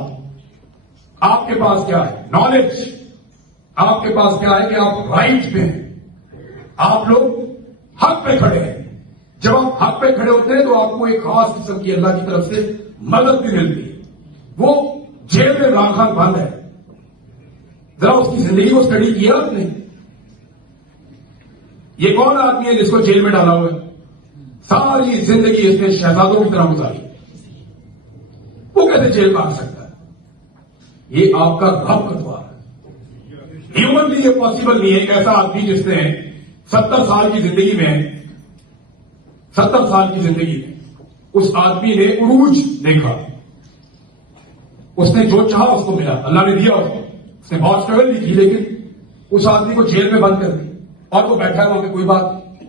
आपके पास क्या है? नॉलेज। आपके पास क्या है कि आप राइट पे हैं। आप लोग हक पे खड़े हैं। जब आप हक पे खड़े होते हैं तो आपको एक खास किस्म की अल्लाह की तरफ से मदद भी मिलती है। वो जेल में इमरान खान बंद है, जरा उसकी जिंदगी को स्टडी किया आपने? ये कौन आदमी है जिसको जेल में डाला हुआ है? सारी जिंदगी इसने शहजादों की तरह गुजारी, वो कैसे जेल भाग सकता है? ये आपका रब का द्वार है। ह्यूमनली ये पॉसिबल नहीं है। एक ऐसा आदमी जिसने 70 साल की जिंदगी में, 70 साल की जिंदगी में उस आदमी ने उरूज देखा। उसने जो चाहा उसको मिला, अल्लाह ने दिया उसको। उसने बहुत स्ट्रगल भी की, लेकिन उस आदमी को जेल में बंद कर दिया और वो बैठा वहां पे, कोई बात नहीं।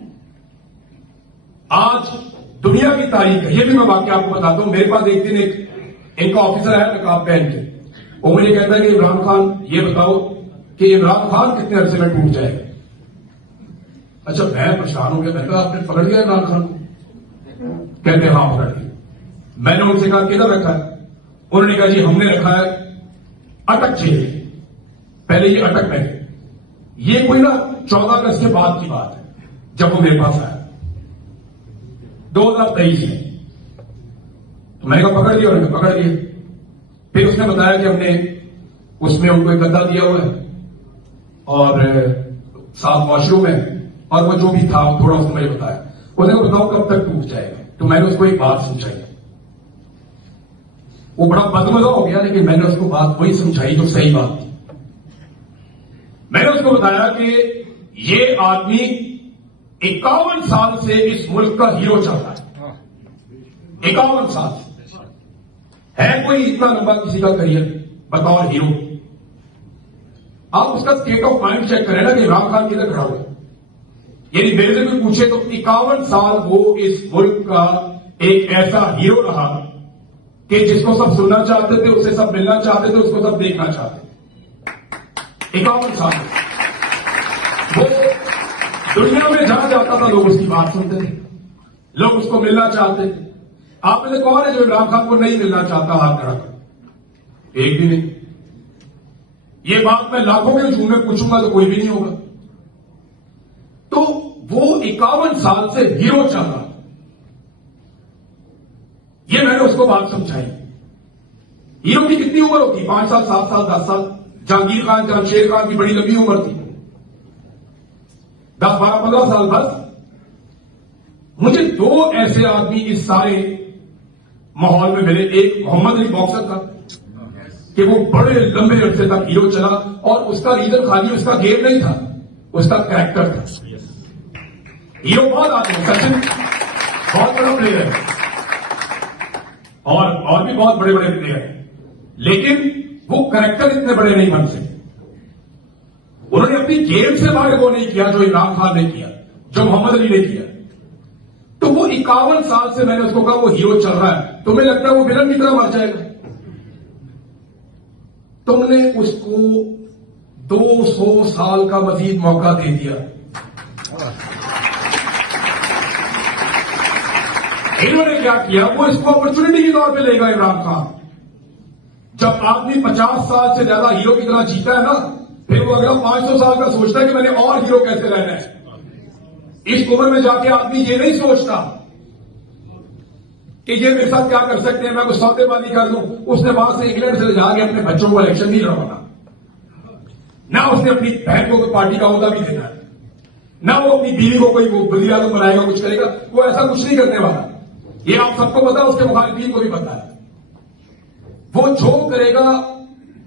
आज दुनिया की तारीख है। ये भी मैं वाकई आपको बताता हूं। मेरे पास एक दिन एक इनका ऑफिसर आया नकाब पहन के, वो मुझे कहता है कि इमरान खान, ये बताओ कि इमरान खान कितने अरसे में टूट जाएगा। अच्छा, मैं परेशान हो गया। मैंने कहा आपने पकड़ लिया इमरान खान को? कहते हाँ पकड़ लिया। मैंने उनसे कहा किधर रखा है? उन्होंने कहा जी हमने रखा है अटक जेल। पहले ये अटक बैठे। ये कोई ना 14 अगस्त के बाद की बात है, जब वो मेरे पास आया 2023 में। तो मैंने कहा पकड़ लिया? उन्होंने पकड़ लिया। फिर उसने बताया कि हमने उसमें उनको एक गद्दा दिया हुआ है और साथ वॉशरूम है, और वो जो भी था थोड़ा उसने मुझे बताया। उसने को बताओ कब तक टूट जाएगा? तो मैंने उसको एक बात समझाई। वो बड़ा बदमजा हो गया, लेकिन मैंने उसको बात वही समझाई जो सही बात थी। मैंने उसको बताया कि ये आदमी 51 साल से इस मुल्क का हीरो चल रहा है। 51 साल है कोई इतना लंबा किसी का करियर बतौर हीरो? आप उसका स्टेट ऑफ माइंड चेक करें ना कि इमरान खान किधर खड़ा हुआ है। यानी मेरे से कोई पूछे तो 51 साल वो इस मुल्क का एक ऐसा हीरो रहा कि जिसको सब सुनना चाहते थे, उससे सब मिलना चाहते थे, उसको सब देखना चाहते थे। 51 साल वो दुनिया में जहां जाता था लोग उसकी बात सुनते थे, लोग उसको मिलना चाहते थे। आप में से कौन है जो इमरान खान को नहीं मिलना चाहता? हाथ खड़ा कर। एक भी नहीं। ये बात मैं लाखों के झूम में पूछूंगा तो कोई भी नहीं होगा। तो वो 51 साल से हीरो चल रहा, ये मैंने उसको बात समझाई। हीरो की कितनी उम्र होती? 5 साल, 7 साल, 10 साल। जहांगीर खान, जमशेद खान की बड़ी लंबी उम्र थी, 10, 12, 15 साल बस। मुझे 2 ऐसे आदमी इस सारे माहौल में मिले। एक मोहम्मद अली बॉक्सर था कि वो बड़े लंबे अरसे तक हीरो चला, और उसका रीजन खाली उसका गेम नहीं था, उसका कैरेक्टर था। हीरो बहुत आदमी, सचिन बहुत बड़ा प्लेयर है, और भी बहुत बड़े बड़े प्लेयर हैं, लेकिन वो कैरेक्टर इतने बड़े नहीं बन सके। उन्होंने अपनी गेम से बाहर वो नहीं किया जो इमरान खान ने किया, जो मोहम्मद अली ने किया। तो वो 51 साल से मैंने उसको कहा वो हीरो चल रहा है, तुम्हें लगता है वो विलन की तरह मर जाएगा? तुमने उसको 200 साल का मजीद मौका दे दिया। इन्होंने क्या किया? वो इसको अपॉर्चुनिटी के तौर पे लेगा इमरान खान। जब आदमी 50 साल से ज्यादा हीरो की तरह जीता है ना, फिर वो अगला 500 साल का सोचता है कि मैंने और हीरो कैसे रहना है। इस उम्र में जाके आदमी ये नहीं सोचता कि ये मेरे साथ क्या कर सकते हैं, मैं कुछ सौदेबाजी कर दूं। उसने वहां से इंग्लैंड से जाके अपने बच्चों को इलेक्शन नहीं लड़वाना। ना उसने अपनी बहन को पार्टी का ओहदा भी देना है, ना वो अपनी बीवी को कोई वजीर आजम बनाएगा, कुछ करेगा। वो ऐसा कुछ नहीं करने वाला। ये आप सबको पता है, उसके मुखालिफिन को भी पता है। वो जो करेगा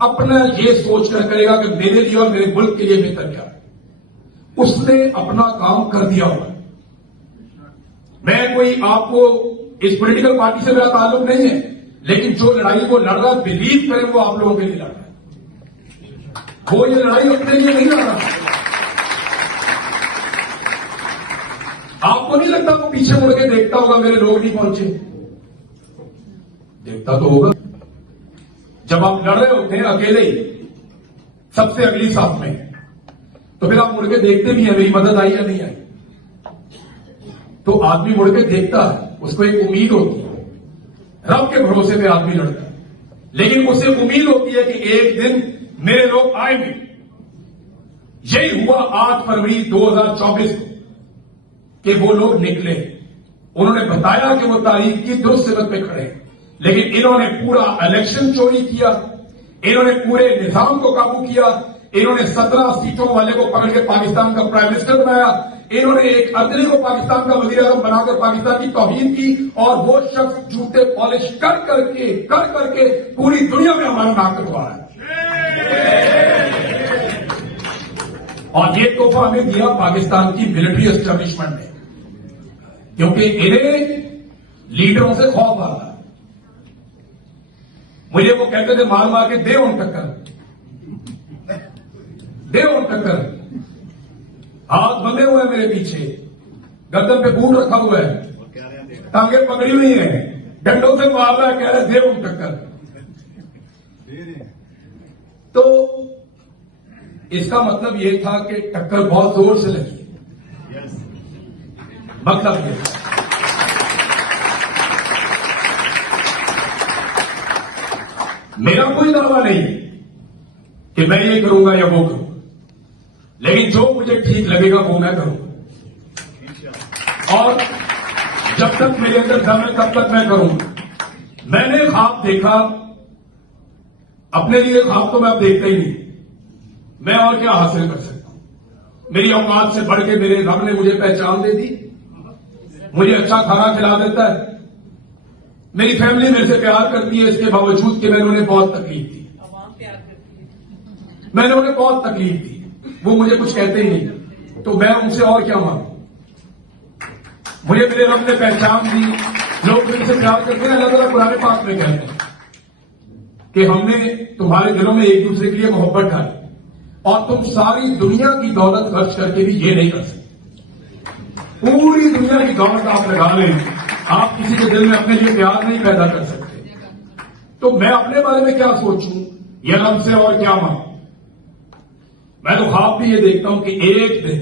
अपना ये सोचकर करेगा कि मेरे लिए और मेरे मुल्क के लिए बेहतर क्या है। उसने अपना काम कर दिया हुआ। मैं कोई आपको इस पॉलिटिकल पार्टी से मेरा ताल्लुक नहीं है, लेकिन जो लड़ाई वो लड़ रहा बिलीव करें वो आप लोगों के लिए लड़ रहा है। वो ये लड़ाई अपने लिए नहीं लड़ रहा। आपको नहीं लगता वो पीछे मुड़ के देखता होगा मेरे लोग नहीं पहुंचे? देखता तो होगा। जब आप लड़ रहे होते हैं अकेले ही, सबसे अगली साथ में, तो फिर आप मुड़ के देखते भी हैं मेरी मदद आई या नहीं आई। तो आदमी मुड़ के देखता है, उसको एक उम्मीद होती है। रब के भरोसे पे आदमी लड़ता है, लेकिन उसे उम्मीद होती है कि एक दिन मेरे लोग आएंगे। यही हुआ 8 फरवरी 2024 को कि वो लोग निकले। उन्होंने बताया कि वो तारीख की दुरुस्त सिमत पे खड़े हैं, लेकिन इन्होंने पूरा इलेक्शन चोरी किया, इन्होंने पूरे निजाम को काबू किया, इन्होंने 17 सीटों वाले को पकड़ के पाकिस्तान का प्राइम मिनिस्टर बनाया, इन्होंने एक अदली को पाकिस्तान का वजीर आजम बनाकर पाकिस्तान की तौहीन की, और वो शख्स जूते पॉलिश कर करके पूरी दुनिया में हमारा नाम कटवा रहा है। और ये तोहफा हमें दिया पाकिस्तान की मिलिट्री एस्टेब्लिशमेंट ने, क्योंकि इन्हें लीडरों से खौफ आता है। मुझे वो कहते थे मार मार के दे उन टक्कर, दे उन टक्कर। हाथ बंधे हुए हैं मेरे पीछे, गर्दन पे बूट रखा हुआ है, टांगे पकड़ी हुई है, डंडों से मार रहा है, कह रहे दे उन टक्कर। तो इसका मतलब ये था कि टक्कर बहुत जोर से लगी। मतलब ये मेरा कोई दावा नहीं है कि मैं ये करूंगा या वो करूंगा, लेकिन जो मुझे ठीक लगेगा वो मैं करूंगा। और जब तक मेरे अंदर दम है तब तक मैं करूंगा। मैंने ख्वाब देखा, अपने लिए ख्वाब तो मैं अब देखता ही नहीं। मैं और क्या हासिल कर सकता हूं? मेरी औकात से बढ़ के मेरे रब ने मुझे पहचान दे दी, मुझे अच्छा खाना खिला देता है, मेरी फैमिली मेरे से प्यार करती है, इसके बावजूद कि मैंने उन्हें बहुत तकलीफ दी। मैंने उन्हें बहुत तकलीफ दी, वो मुझे कुछ कहते ही नहीं, तो मैं उनसे और क्या मांगू? मुझे मेरे रब ने पहचान दी। लोग मेरे से प्यार करते हैं। अल्लाह ताला कुरान पाक में कहते हैं कि हमने तुम्हारे दिलों में एक दूसरे के लिए मोहब्बत डाली, और तुम सारी दुनिया की दौलत खर्च करके भी ये नहीं कर सकते। पूरी दुनिया की दौलत आप लगा लें, आप किसी के दिल में अपने लिए प्यार नहीं पैदा कर सकते। तो मैं अपने बारे में क्या सोचूं या रब से और क्या मांगूं? मैं तो ख्वाब भी ये देखता हूं कि एक दिन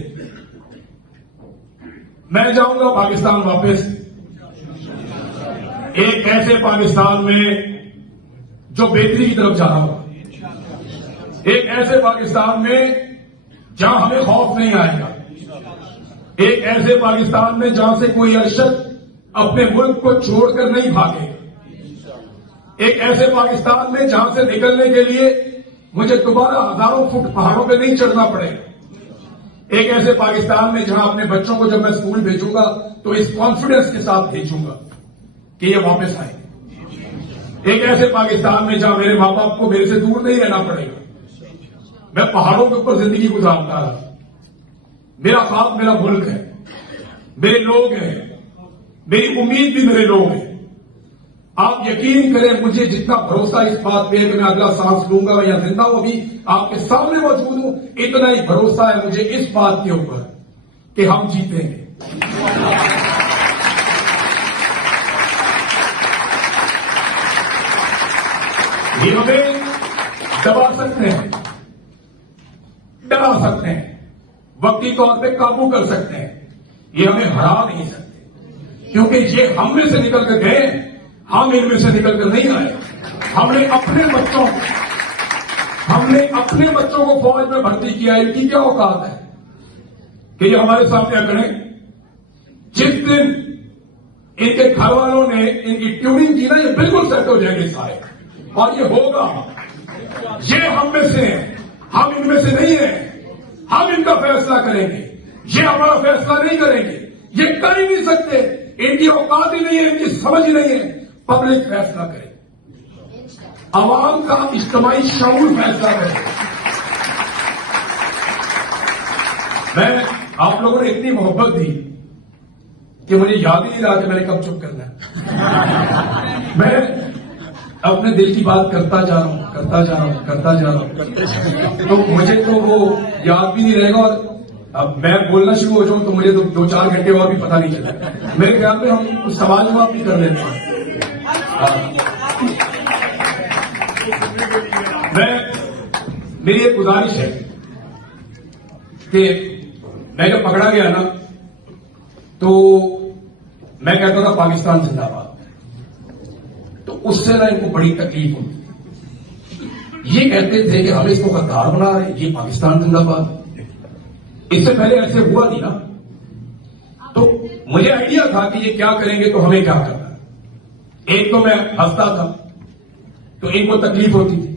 मैं जाऊंगा पाकिस्तान वापस, एक ऐसे पाकिस्तान में जो बेहतरी की तरफ जा रहा होगा, एक ऐसे पाकिस्तान में जहां हमें खौफ नहीं आएगा, एक ऐसे पाकिस्तान में जहां से कोई अरशद अपने मुल्क को छोड़कर नहीं भागेगा, एक ऐसे पाकिस्तान में जहां से निकलने के लिए मुझे दोबारा हजारों फुट पहाड़ों पे नहीं चढ़ना पड़ेगा, एक ऐसे पाकिस्तान में जहां अपने बच्चों को जब मैं स्कूल भेजूंगा तो इस कॉन्फिडेंस के साथ भेजूंगा कि ये वापस आएंगे, एक ऐसे पाकिस्तान में जहां मेरे मां बाप को मेरे से दूर नहीं रहना पड़ेगा, मैं पहाड़ों के ऊपर जिंदगी गुजारता रहा। मेरा ख्वाब मेरा मुल्क है, मेरे लोग हैं, मेरी उम्मीद भी मेरे लोग हैं। आप यकीन करें, मुझे जितना भरोसा इस बात पे है कि मैं अगला सांस लूंगा या जिंदा हूं भी आपके सामने मौजूद हूं, इतना ही भरोसा है मुझे इस बात के ऊपर कि हम जीतेंगे। ये हमें दबा सकते हैं, डरा सकते हैं, वक्ती तौर पे काबू कर सकते हैं, ये हमें हरा नहीं सकते, क्योंकि ये हम में से निकल कर गए, हम इनमें से निकल कर नहीं आए। हमने अपने बच्चों को फौज में भर्ती किया। इनकी क्या औकात है कि ये हमारे सामने अकड़े? जिस दिन इनके घर वालों ने इनकी ट्यूनिंग की ना, ये बिल्कुल सेट हो जाएंगे सारे, और ये होगा। ये हम में से हैं, हम इनमें से नहीं हैं, हम इनका फैसला करेंगे, ये हमारा फैसला नहीं करेंगे, ये कर ही नहीं सकते, इनकी औकात ही नहीं है, इनकी समझ ही नहीं है, पब्लिक फैसला करे, आवाम का इज्तिमाई शऊर फैसला करे। मैं आप लोगों ने इतनी मोहब्बत दी कि मुझे याद ही नहीं रहा कि मैंने कब चुप करना है। मैं अपने दिल की बात करता जा रहा हूं, करता जा रहा हूं, तो मुझे तो वो याद भी नहीं रहेगा, और अब मैं बोलना शुरू हो जाऊं तो मुझे तो 2-4 घंटे और भी पता नहीं चला। मेरे ख्याल में हम कुछ सवाल जवाब भी कर लेते हैं। मेरी एक गुजारिश है कि मैं जब पकड़ा गया ना तो मैं कहता था पाकिस्तान जिंदाबाद, तो उससे ना इनको बड़ी तकलीफ हुई। ये कहते थे कि हम इसको गद्दार बना रहे हैं, ये पाकिस्तान जिंदाबाद। इससे पहले ऐसे हुआ नहीं ना, तो मुझे आइडिया था कि ये क्या करेंगे तो हमें क्या करना है। एक तो मैं हंसता था तो इनको तकलीफ होती थी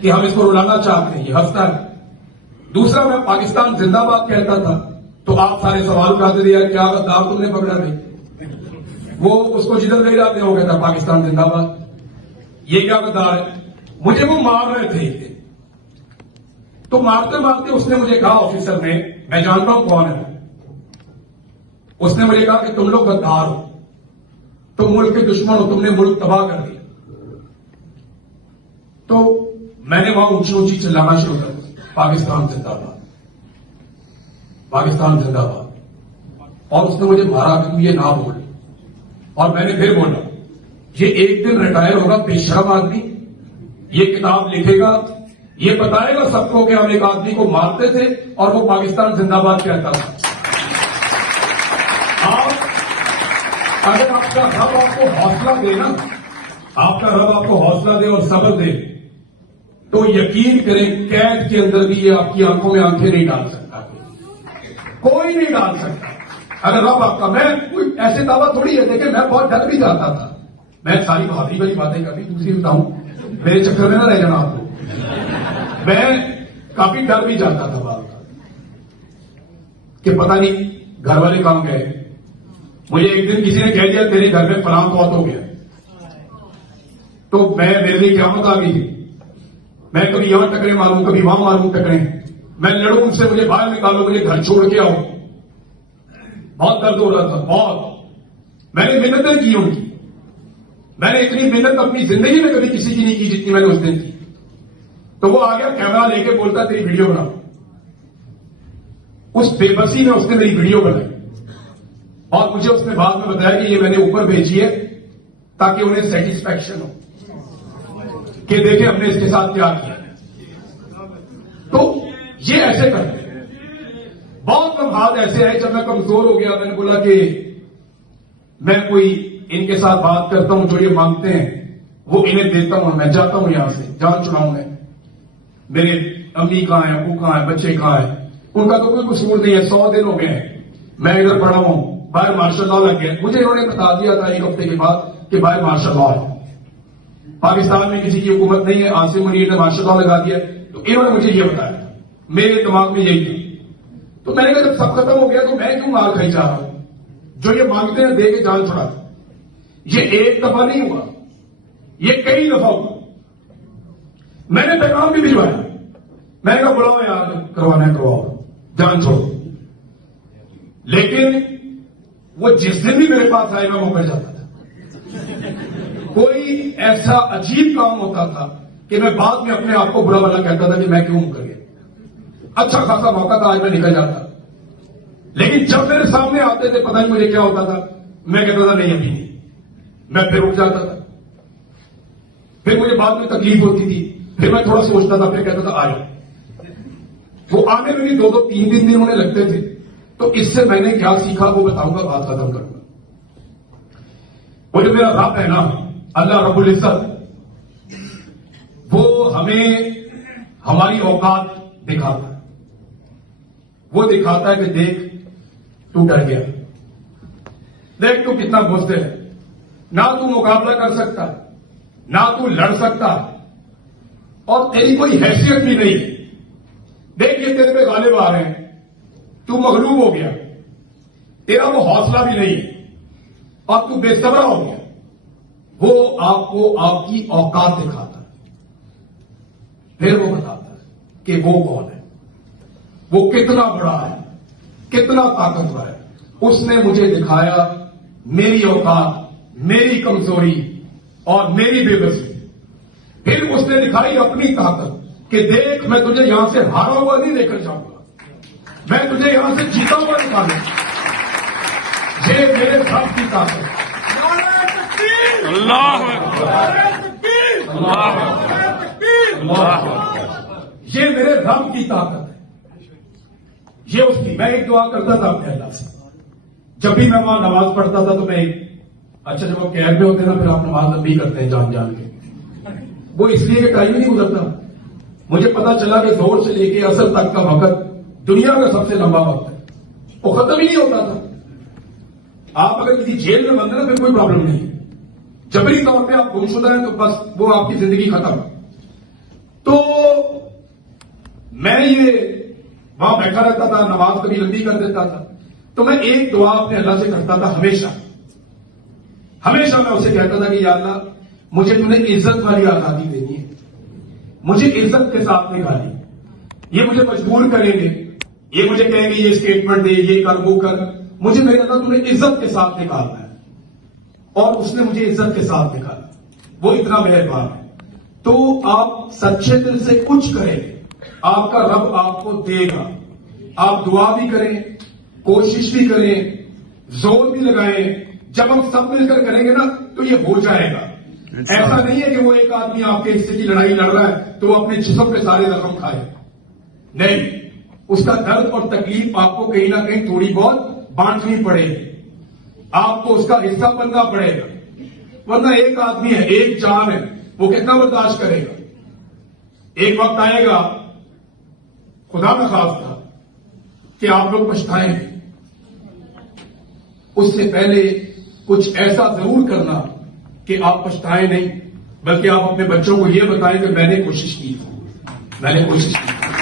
कि हम इसको रुलाना चाहते हैं, ये हंसता है। दूसरा मैं पाकिस्तान जिंदाबाद कहता था तो आप सारे सवाल उठाते थे, क्या गद्दार तुमने पकड़ा थे, वो उसको जिधर ले जाते हो कहता पाकिस्तान जिंदाबाद, ये क्या गद्दार है। मुझे वो मार रहे थे, तो मारते मारते उसने मुझे कहा, ऑफिसर ने, मैं जानता हूं कौन है, उसने मुझे कहा कि तुम लोग गद्दार हो, तुम मुल्क के दुश्मन हो, तुमने मुल्क तबाह कर दिया। तो मैंने वहां ऊंची ऊंची चिल्लाना शुरू कर दिया, पाकिस्तान जिंदाबाद, पाकिस्तान जिंदाबाद। और उसने मुझे मारा कि तू ये ना बोल, और मैंने फिर बोला, ये एक दिन रिटायर होगा बेशरम आदमी, ये किताब लिखेगा, ये बताएगा सबको कि हम एक आदमी को मारते थे और वो पाकिस्तान जिंदाबाद कहता था। अगर आपका रब आपको हौसला दे ना, आपका रब आपको हौसला दे और सब्र दे, तो यकीन करें कैद के अंदर भी ये आपकी आंखों में आंखें नहीं डाल सकता, कोई नहीं डाल सकता। अगर रब आपका, मैं कोई ऐसे दावा थोड़ी है, देखे मैं बहुत डर भी जाता था, मैं सारी बहादुरी वाली बातें कभी दूसरी बताऊं, मेरे चक्कर में ना रह जाना आपको। मैं काफी डर भी जाता था बात कि पता नहीं घर वाले काम गए, मुझे एक दिन किसी ने कह दिया तेरे घर में फलां फौत हो गया, तो मेरे लिए क़यामत आ गई थी। मैं कभी यहां टकरे मारूं, कभी वहां मारूं टकरे, मैं लड़ूं उनसे, मुझे बाहर निकालो, मुझे घर छोड़ के आओ। बहुत दर्द हो रहा था, बहुत। मैंने मिन्नतें की उनकी, मैंने इतनी मिन्नत अपनी जिंदगी में कभी किसी की नहीं की जितनी मैंने उस दिन की। तो वो आ गया कैमरा लेके, बोलता तेरी वीडियो बना। उस बेबसी में उसने मेरी वीडियो बनाई और मुझे उसने बाद में बताया कि ये मैंने ऊपर भेजी है ताकि उन्हें सेटिस्फैक्शन हो कि देखें हमने इसके साथ क्या किया। तो ये ऐसे करते हैं। बहुत कम हाथ ऐसे है, जब मैं कमजोर हो गया मैंने बोला कि मैं कोई इनके साथ बात करता हूं, जो ये मांगते हैं वो इन्हें देता हूं, मैं जाता हूं यहां से, जान छुड़ाऊं मैं। मेरे अम्मी कहां है, अबू कहां है, बच्चे कहां है, उनका तो कोई कसूर नहीं है। 100 दिन हो गए हैं मैं इधर पड़ा हूं, बाहर मार्शल लॉ लग गया। मुझे इन्होंने बता दिया था 1 हफ्ते के बाद कि बाहर मार्शल लॉ है, पाकिस्तान में किसी की हुकूमत नहीं है, आसिम मुनीर ने मार्शल लॉ लगा दिया। तो इन्होंने मुझे ये बताया, मेरे दिमाग में यही था। तो मैंने कहा जब सब खत्म हो गया तो मैं क्यों मार खाई जा रहा हूं, जो ये मांगते हैं दे के जान छुड़ा। ये एक दफा नहीं हुआ, ये कई दफा हुआ। मैंने पैगाम भी भिजवाया, मैंने कहा बुलाओ यार, करवाना है करवाओ, जान छोड़ो। लेकिन वो जिस दिन भी मेरे पास आए मैं मुकर जाता था। कोई ऐसा अजीब काम होता था कि मैं बाद में अपने आप को बुरा भला कहता था कि मैं क्यों मुकर गया। अच्छा खासा मौका था, आज मैं निकल जाता। लेकिन जब मेरे सामने आते थे पता नहीं मुझे क्या होता था, मैं कहता था नहीं अभी नहीं, मैं फिर उठ जाता था। फिर मुझे बाद में तकलीफ होती थी, फिर मैं थोड़ा सोचता था, फिर कहता था आ जाओ। वो आने में भी 2-2, 3-3 दिन होने लगते थे। तो इससे मैंने क्या सीखा वो बताऊंगा, बात खत्म करूंगा। वो जो मेरा रब है ना, अल्लाह रब्बुल इज्जत, वो हमें हमारी औकात दिखाता है। वो दिखाता है कि देख तू डर गया, देख तू कितना बुज़दिल है, ना तू मुकाबला कर सकता, ना तू लड़ सकता, और तेरी कोई हैसियत भी नहीं देख ये तेरे पे गालिब आ रहे हैं, तू मगलूब हो गया, तेरा वो हौसला भी नहीं और तू बेसब्र हो गया। वो आपको आपकी औकात दिखाता है, फिर वो बताता है कि वो कौन है, वो कितना बड़ा है, कितना ताकतवर है। उसने मुझे दिखाया मेरी औकात, मेरी कमजोरी और मेरी बेबसी। फिर उसने दिखाई अपनी ताकत कि देख मैं तुझे यहां से हारा हुआ नहीं लेकर जाऊंगा, मैं तुझे यहां से जीता हुआ निकालूंगा। ये मेरे रब की ताकत, अल्लाह ये मेरे रब की ताकत है, ये उसकी। मैं एक दुआ करता था अपने अल्लाह से, जब भी मैं वहां नमाज पढ़ता था तो मैं अच्छा जब आप कैब में होते ना फिर आप नमाज लंबी करते हैं जान जान के, वो इसलिए कि टाइम ही नहीं गुजरता। मुझे पता चला कि जोर से लेके असर तक का वक्त दुनिया का सबसे लंबा वक्त है, वो खत्म ही नहीं होता था। आप अगर किसी जेल में बंद है ना फिर कोई प्रॉब्लम नहीं है, जबरी तौर पे आप गुमशुदा हैं तो बस वो आपकी जिंदगी खत्म। तो मैं ये वहां बैठा रहता था, नमाज कभी लंबी कर देता था, तो मैं एक दुआ अपने अल्लाह से करता था हमेशा। हमेशा मैं उसे कहता था कि या अल्लाह मुझे तूने इज्जत वाली आजादी देनी है, मुझे इज्जत के साथ निकाली। ये मुझे मजबूर करेंगे, ये मुझे कहेंगे ये स्टेटमेंट दे, ये कर, वो कर, मुझे मेरे अल्लाह तूने इज्जत के साथ निकालना है। और उसने मुझे इज्जत के साथ निकाला, वो इतना मेहरबान है। तो आप सच्चे दिल से कुछ करें, आपका रब आपको देगा। आप दुआ भी करें, कोशिश भी करें, जोर भी लगाएं। जब हम सब मिलकर करेंगे ना तो ये हो जाएगा। ऐसा नहीं है कि वो एक आदमी आपके हिस्से की लड़ाई लड़ रहा है तो वो अपने जिस्म पे सारे जख्म खाए, नहीं, उसका दर्द और तकलीफ आपको कहीं ना कहीं थोड़ी बहुत बांटनी पड़ेगी, आपको उसका हिस्सा बनना पड़ेगा। वरना एक आदमी है, एक जान है, वो कितना बर्दाश्त करेगा। एक वक्त आएगा, खुदा का खास्ता, कि आप लोग पछताएंगे। उससे पहले कुछ ऐसा जरूर करना कि आप पछताएं नहीं, बल्कि आप अपने बच्चों को यह बताएं कि मैंने कोशिश की, मैंने कोशिश की।